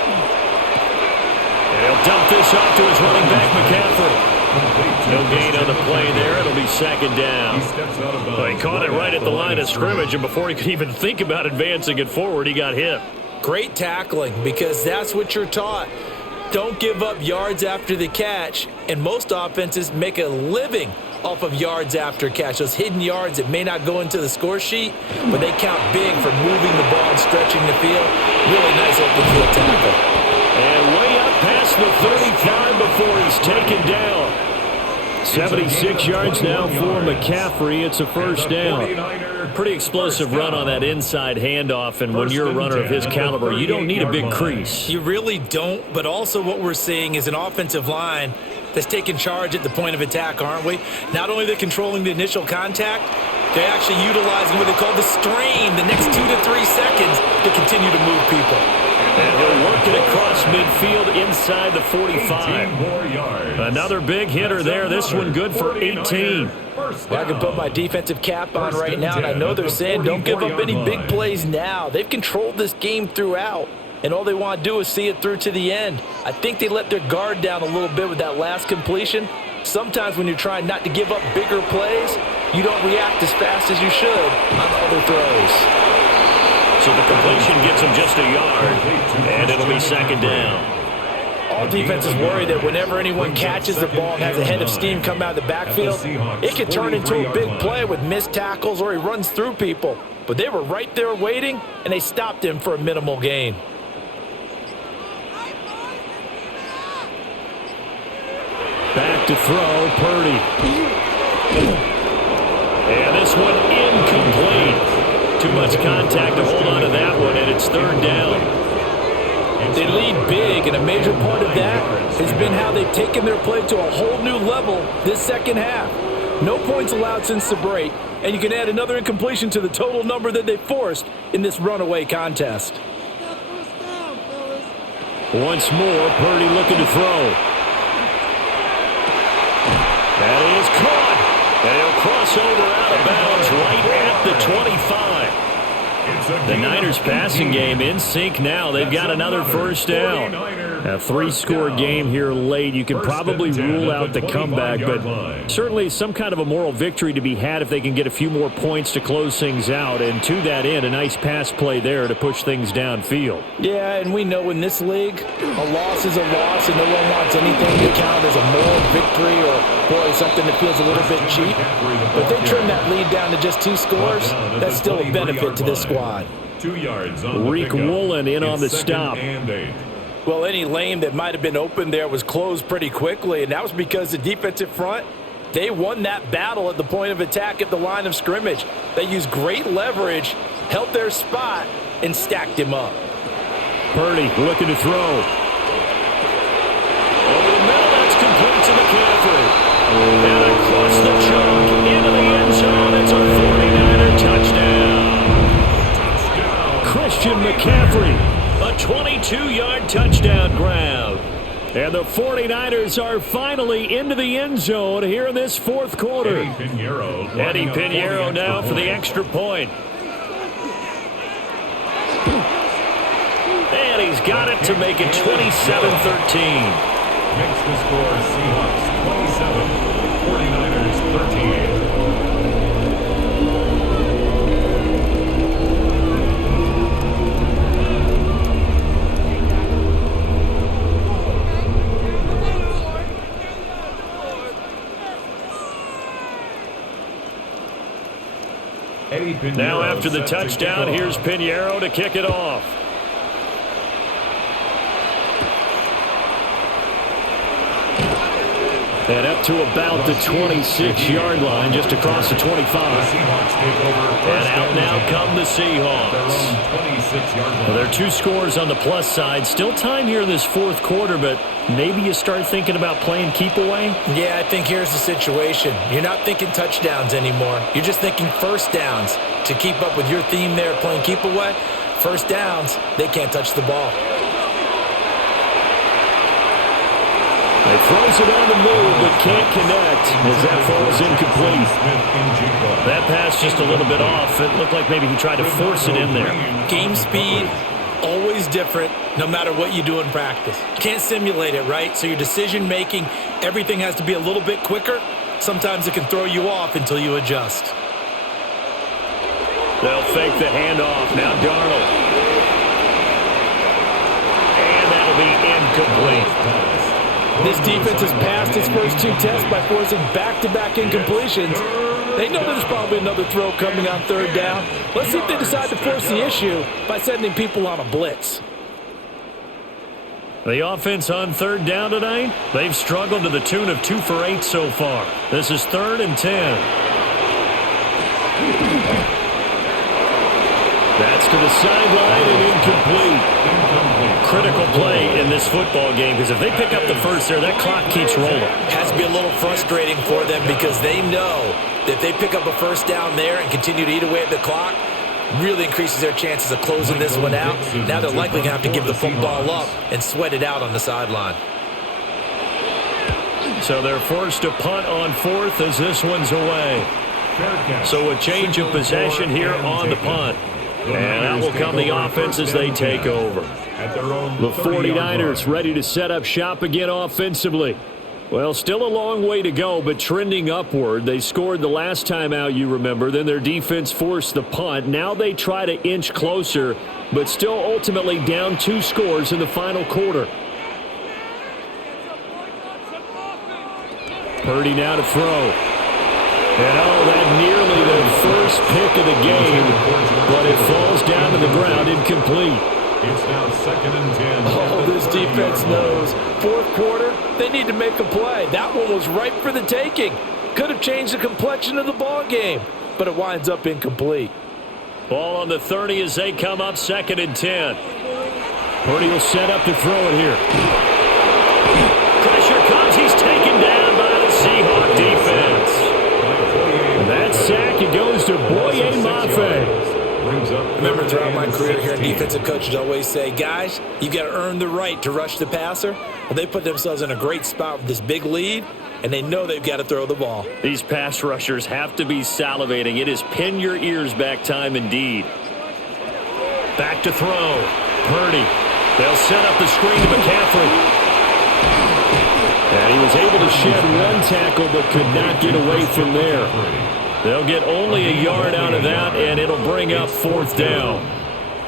And he'll dump this off to his running back, McCaffrey. No gain on the play there. It'll be second down. Well, he caught it right at the line of scrimmage, and before he could even think about advancing it forward, he got hit. Great tackling, because that's what you're taught. Don't give up yards after the catch, and most offenses make a living off of yards after catch. Those hidden yards that may not go into the score sheet, but they count big for moving the ball and stretching the field. Really nice open field tackle. And way up past the 35 before he's taken down. 76 yards now for McCaffrey. It's a first down. Pretty explosive run on that inside handoff, and when you're a runner of his caliber, you don't need a big crease. You really don't, but also what we're seeing is an offensive line that's taking charge at the point of attack, aren't we? Not only are they controlling the initial contact, they're actually utilizing what they call the strain the next 2 to 3 seconds to continue to move people. And he'll work it across midfield inside the 45. Another big hitter there. This one good for 18. Well, I can put my defensive cap on right now, and I know they're saying don't give up any big plays now. They've controlled this game throughout, and all they want to do is see it through to the end. I think they let their guard down a little bit with that last completion. Sometimes when you're trying not to give up bigger plays, you don't react as fast as you should on other throws. So the completion gets him just a yard, and it'll be second down. All defenses worry that whenever anyone catches the ball and has a head of steam come out of the backfield, it could turn into a big play with missed tackles or he runs through people. But they were right there waiting, and they stopped him for a minimal gain. Back to throw, Purdy. And this one incomplete. Too much contact to hold on to that one, and it's third down. They lead big, and a major part of that has been how they've taken their play to a whole new level this second half. No points allowed since the break, and you can add another incompletion to the total number that they forced in this runaway contest. Once more, Purdy looking to throw. That is caught. And he'll cross over out of bounds right at the 25. The Niners passing game in sync now. They've got another first down. A 3-score game here late. You can probably rule out the comeback, but certainly some kind of a moral victory to be had if they can get a few more points to close things out. And to that end, a nice pass play there to push things downfield. Yeah, and we know in this league, a loss is a loss, and no one wants anything to count as a moral victory or, boy, something that feels a little bit cheap. But if they trim that lead down to just 2 scores, that's still a benefit to this squad. 2 yards on the Rick Woolen in on the stop. Well, any lane that might have been open there was closed pretty quickly, and that was because the defensive front, they won that battle at the point of attack at the line of scrimmage. They used great leverage, held their spot, and stacked him up. Purdy looking to throw. Over the middle, that's complete to McCaffrey. And across the chunk, into the end zone, it's a 49er touchdown. Christian McCaffrey. A 22-yard touchdown grab. And the 49ers are finally into the end zone here in this fourth quarter. Eddie Pinheiro now for the extra point. And he's got it to make it 27-13. Makes the score Seahawks 27, 49ers 13. Now after the touchdown, here's Pinheiro to kick it off. And up to about the 26-yard line, just across the 25. And out now come the Seahawks. Well, there are 2 scores on the plus side. Still time here in this fourth quarter, but maybe you start thinking about playing keep away? Yeah, I think here's the situation. You're not thinking touchdowns anymore. You're just thinking first downs. To keep up with your theme there, playing keep away, first downs, they can't touch the ball. He throws it on the move, but can't connect as that falls incomplete. That pass just a little bit off. It looked like maybe he tried to force it in there. Game speed, always different no matter what you do in practice. Can't simulate it, right? So your decision-making, everything has to be a little bit quicker. Sometimes it can throw you off until you adjust. They'll fake the handoff. Now Darnold. And that'll be incomplete. This defense has passed its first two tests by forcing back-to-back incompletions. They know there's probably another throw coming on third down. Let's see if they decide to force the issue by sending people on a blitz. The offense on third down tonight, they've struggled to the tune of 2 for 8 so far. This is 3rd and 10. That's to the sideline and incomplete. Critical play in this football game because if they pick up the first there, that clock keeps rolling. Has to be a little frustrating for them because they know that if they pick up a first down there and continue to eat away at the clock, really increases their chances of closing this one out. Now they're likely going to have to give the football up and sweat it out on the sideline. So they're forced to punt on 4th as this one's away. So a change of possession here on the punt. And that will come the offense as they take over. The 49ers ready to set up shop again offensively. Well, still a long way to go, but trending upward. They scored the last time out, you remember. Then their defense forced the punt. Now they try to inch closer, but still ultimately down 2 scores in the final quarter. Purdy now to throw. And that nearly the first pick of the game, but it falls down to the ground incomplete. It's now 2nd and 10. Oh, this defense knows. 4th quarter, they need to make a play. That one was ripe for the taking. Could have changed the complexion of the ball game, but it winds up incomplete. Ball on the 30 as they come up 2nd and 10. Purdy will set up to throw it here. Pressure comes. He's taken down by the Seahawks defense. That sack, it goes to Boye Mafe. Remember throughout my career here, defensive coaches always say, guys, you got to earn the right to rush the passer. Well, they put themselves in a great spot with this big lead, and they know they've got to throw the ball. These pass rushers have to be salivating. It is pin your ears back time indeed. Back to throw. Purdy. They'll set up the screen to McCaffrey. And he was able to shed one tackle but could not get away from there. They'll get only a yard out of that, and it'll bring up 4th down.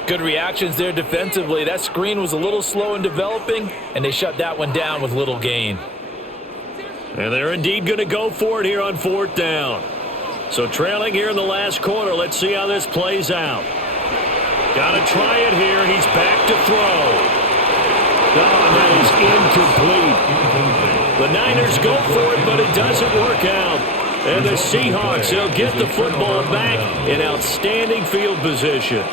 Good reactions there defensively. That screen was a little slow in developing, and they shut that one down with little gain. And they're indeed going to go for it here on 4th down. So trailing here in the last quarter, let's see how this plays out. Got to try it here. He's back to throw. That is incomplete. The Niners go for it, but it doesn't work out. And the Seahawks, they'll get the football back in outstanding field position.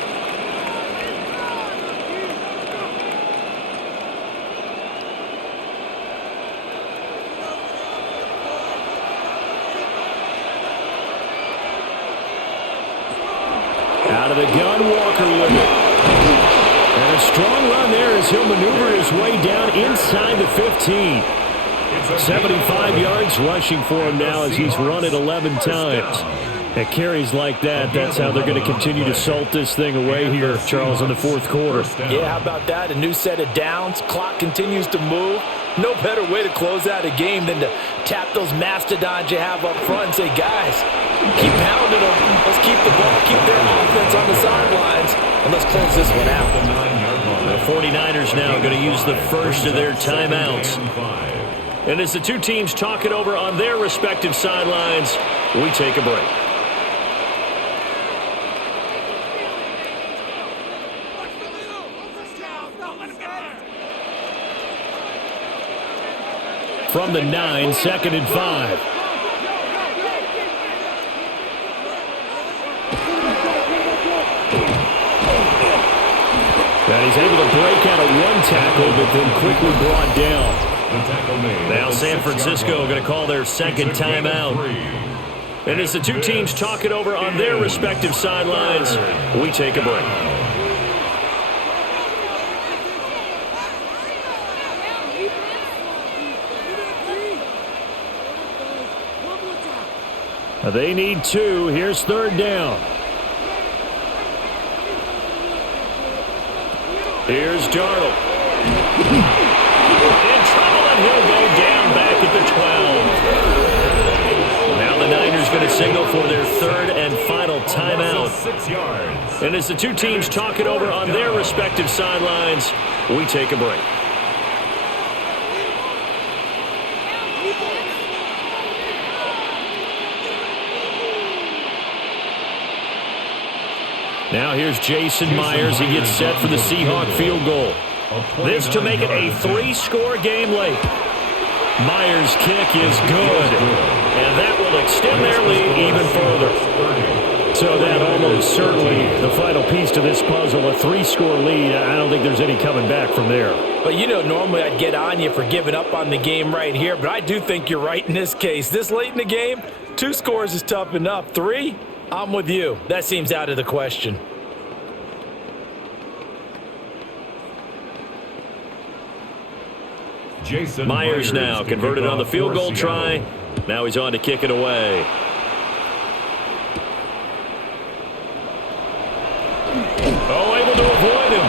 Out of the gun, Walker with it. And a strong run there as he'll maneuver his way down inside the 15. 75 yards rushing for him now as he's run it 11 times. At carries like that, that's how they're going to continue to salt this thing away here, Charles, in the 4th quarter. Yeah, how about that? A new set of downs. Clock continues to move. No better way to close out a game than to tap those mastodons you have up front and say, guys, keep pounding them. Let's keep the ball, keep their offense on the sidelines, and let's close this one out. The 49ers now going to use the first of their timeouts. And as the two teams talk it over on their respective sidelines, we take a break. From the 9, 2nd and 5. And he's able to break out of one tackle, but then quickly brought down. Now San Francisco going to call their second timeout. And as the two teams talk it over on their respective sidelines, we take a break. They need 2. Here's 3rd down. Here's Darnold. In trouble, and he'll go down back at the 12. Now the Niners going to signal for their third and final timeout. 6 yards. And as the two teams talk it over on their respective sidelines, we take a break. Now here's Jason Myers. He gets set for the Seahawk field goal. This to make it a 3-score game late. Myers' kick is good, and that will extend their lead even further. So that almost certainly the final piece to this puzzle, a 3-score lead. I don't think there's any coming back from there. But you know, normally I'd get on you for giving up on the game right here, but I do think you're right in this case. This late in the game, 2 scores is tough enough. 3, I'm with you. That seems out of the question. Jason Myers now converted on the field goal try. Now he's on to kick it away. Oh, able to avoid him.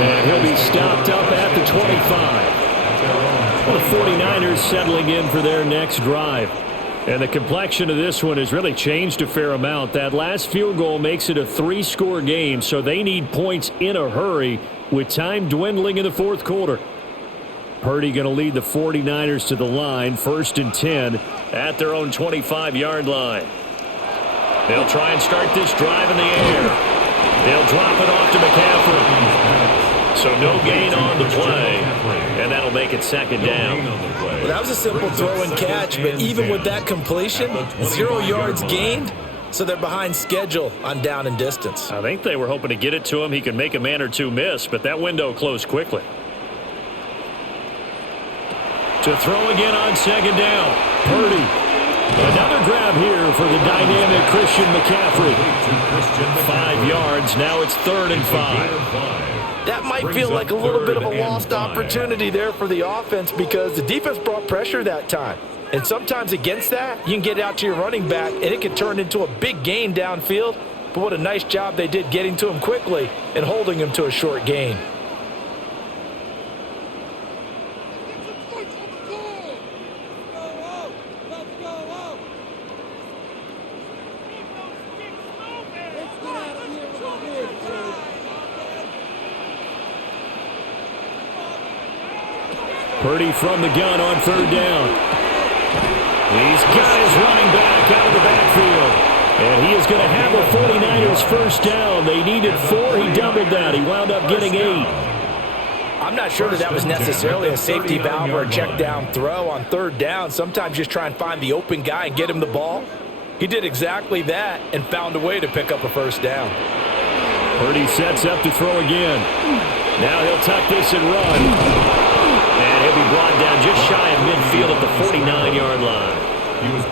And he'll be stopped up at the 25. Well, the 49ers settling in for their next drive. And the complexion of this one has really changed a fair amount. That last field goal makes it a 3-score game, so they need points in a hurry with time dwindling in the fourth quarter. Purdy going to lead the 49ers to the line, 1st and 10 at their own 25-yard line. They'll try and start this drive in the air. They'll drop it off to McCaffrey. So no gain on the play, and that'll make it 2nd down. Well, that was a simple throw and catch, but even with that completion, 0 yards gained, so they're behind schedule on down and distance. I think they were hoping to get it to him. He could make a man or two miss, but that window closed quickly. To throw again on 2nd down, Purdy. Another grab here for the dynamic Christian McCaffrey. 5 yards, now it's 3rd and 5. That might feel like a little bit of a lost opportunity there for the offense because the defense brought pressure that time. And sometimes against that, you can get out to your running back, and it can turn into a big gain downfield. But what a nice job they did getting to him quickly and holding him to a short gain. Purdy from the gun on 3rd down. He's got his running back out of the backfield. And he is going to have a 49ers 1st down. They needed 4. He doubled that. He wound up getting 8. I'm not sure that was necessarily a safety valve or a check down throw on 3rd down. Sometimes just try and find the open guy and get him the ball. He did exactly that and found a way to pick up a 1st down. Purdy sets up to throw again. Now he'll tuck this and run. And he'll be brought down just shy of midfield at the 49-yard line.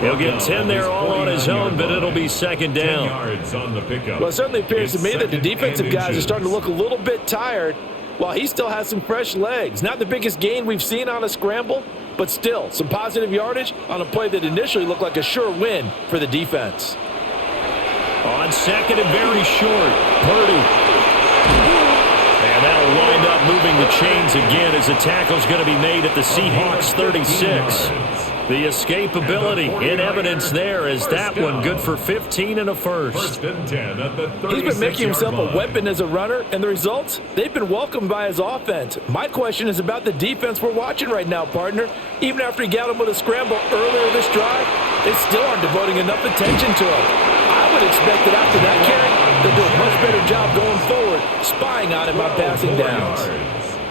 He'll get 10 there all on his own, but it'll be 2nd down. Well, it certainly appears to me that the defensive guys are starting to look a little bit tired while he still has some fresh legs. Not the biggest gain we've seen on a scramble, but still some positive yardage on a play that initially looked like a sure win for the defense. On 2nd and very short, Purdy. And that'll wind up moving the chains again as the tackle's going to be made at the Seahawks 36. The escapability in evidence there as that one good for 15 and a 1st. He's been making himself a weapon as a runner, and the results, they've been welcomed by his offense. My question is about the defense we're watching right now, partner. Even after he got him with a scramble earlier this drive, they still aren't devoting enough attention to him. I would expect that after that carry, they'll do a much better job going forward, spying on him on passing downs.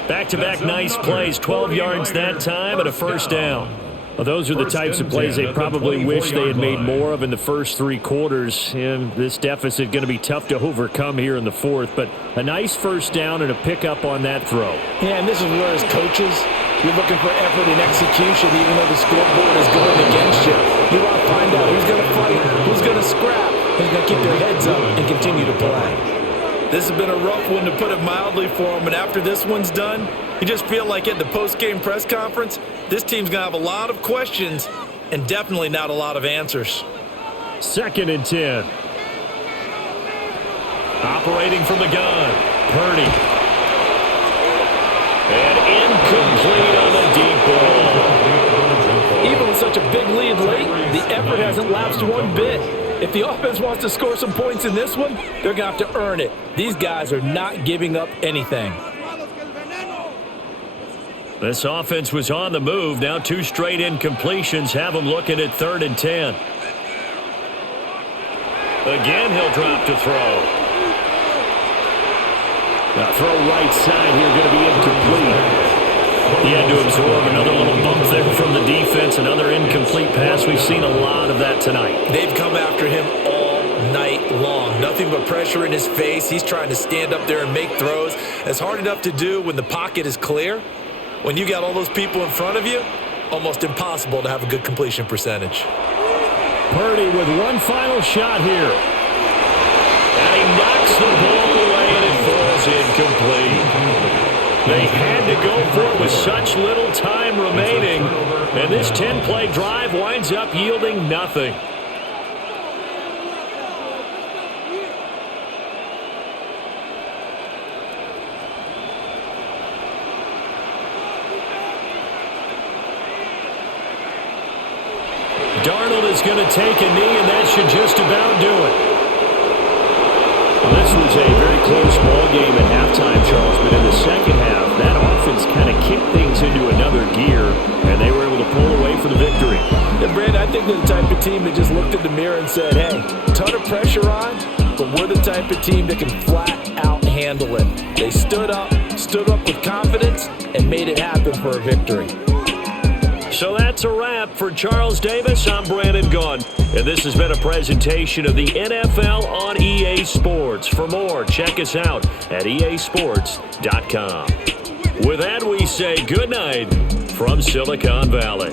Back-to-back nice plays, 12 yards that time and a 1st down. Well, those are the types of plays they probably wish they had made more of in the first 3 quarters. And this deficit going to be tough to overcome here in the 4th. But a nice 1st down and a pickup on that throw. Yeah, and this is where as coaches, you're looking for effort and execution even though the scoreboard is going against you. You want to find out who's going to fight, who's going to scrap, who's going to keep their heads up and continue to play. This has been a rough one, to put it mildly, for him. And after this one's done, you just feel like at the post-game press conference, this team's going to have a lot of questions and definitely not a lot of answers. 2nd and 10. Operating from the gun, Purdy. behind late, the effort hasn't lapsed one bit. If the offense wants to score some points in this one, they're going to have to earn it. These guys are not giving up anything. This offense was on the move. Now 2 straight incompletions have them looking at 3rd and 10. Again, he'll drop to throw. Now throw right side here, going to be incomplete. He had to absorb another little bump there from the defense, another incomplete pass. We've seen a lot of that tonight. They've come after him all night long. Nothing but pressure in his face. He's trying to stand up there and make throws. It's hard enough to do when the pocket is clear. When you got all those people in front of you, almost impossible to have a good completion percentage. Purdy with one final shot here. And he knocks the ball away, and it falls incomplete. They had to go for it with such little time remaining, and this 10-play drive winds up yielding nothing. Darnold is going to take a knee, and that should just about do it. Well, this was a very close ball game at halftime, Charles, but in the second half, that offense kind of kicked things into another gear, and they were able to pull away for the victory. And, Brad, I think they're the type of team that just looked in the mirror and said, hey, ton of pressure on, but we're the type of team that can flat out handle it. They stood up with confidence, and made it happen for a victory. So that's a wrap for Charles Davis. I'm Brandon Gunn, and this has been a presentation of the NFL on EA Sports. For more, check us out at easports.com. With that, we say good night from Silicon Valley.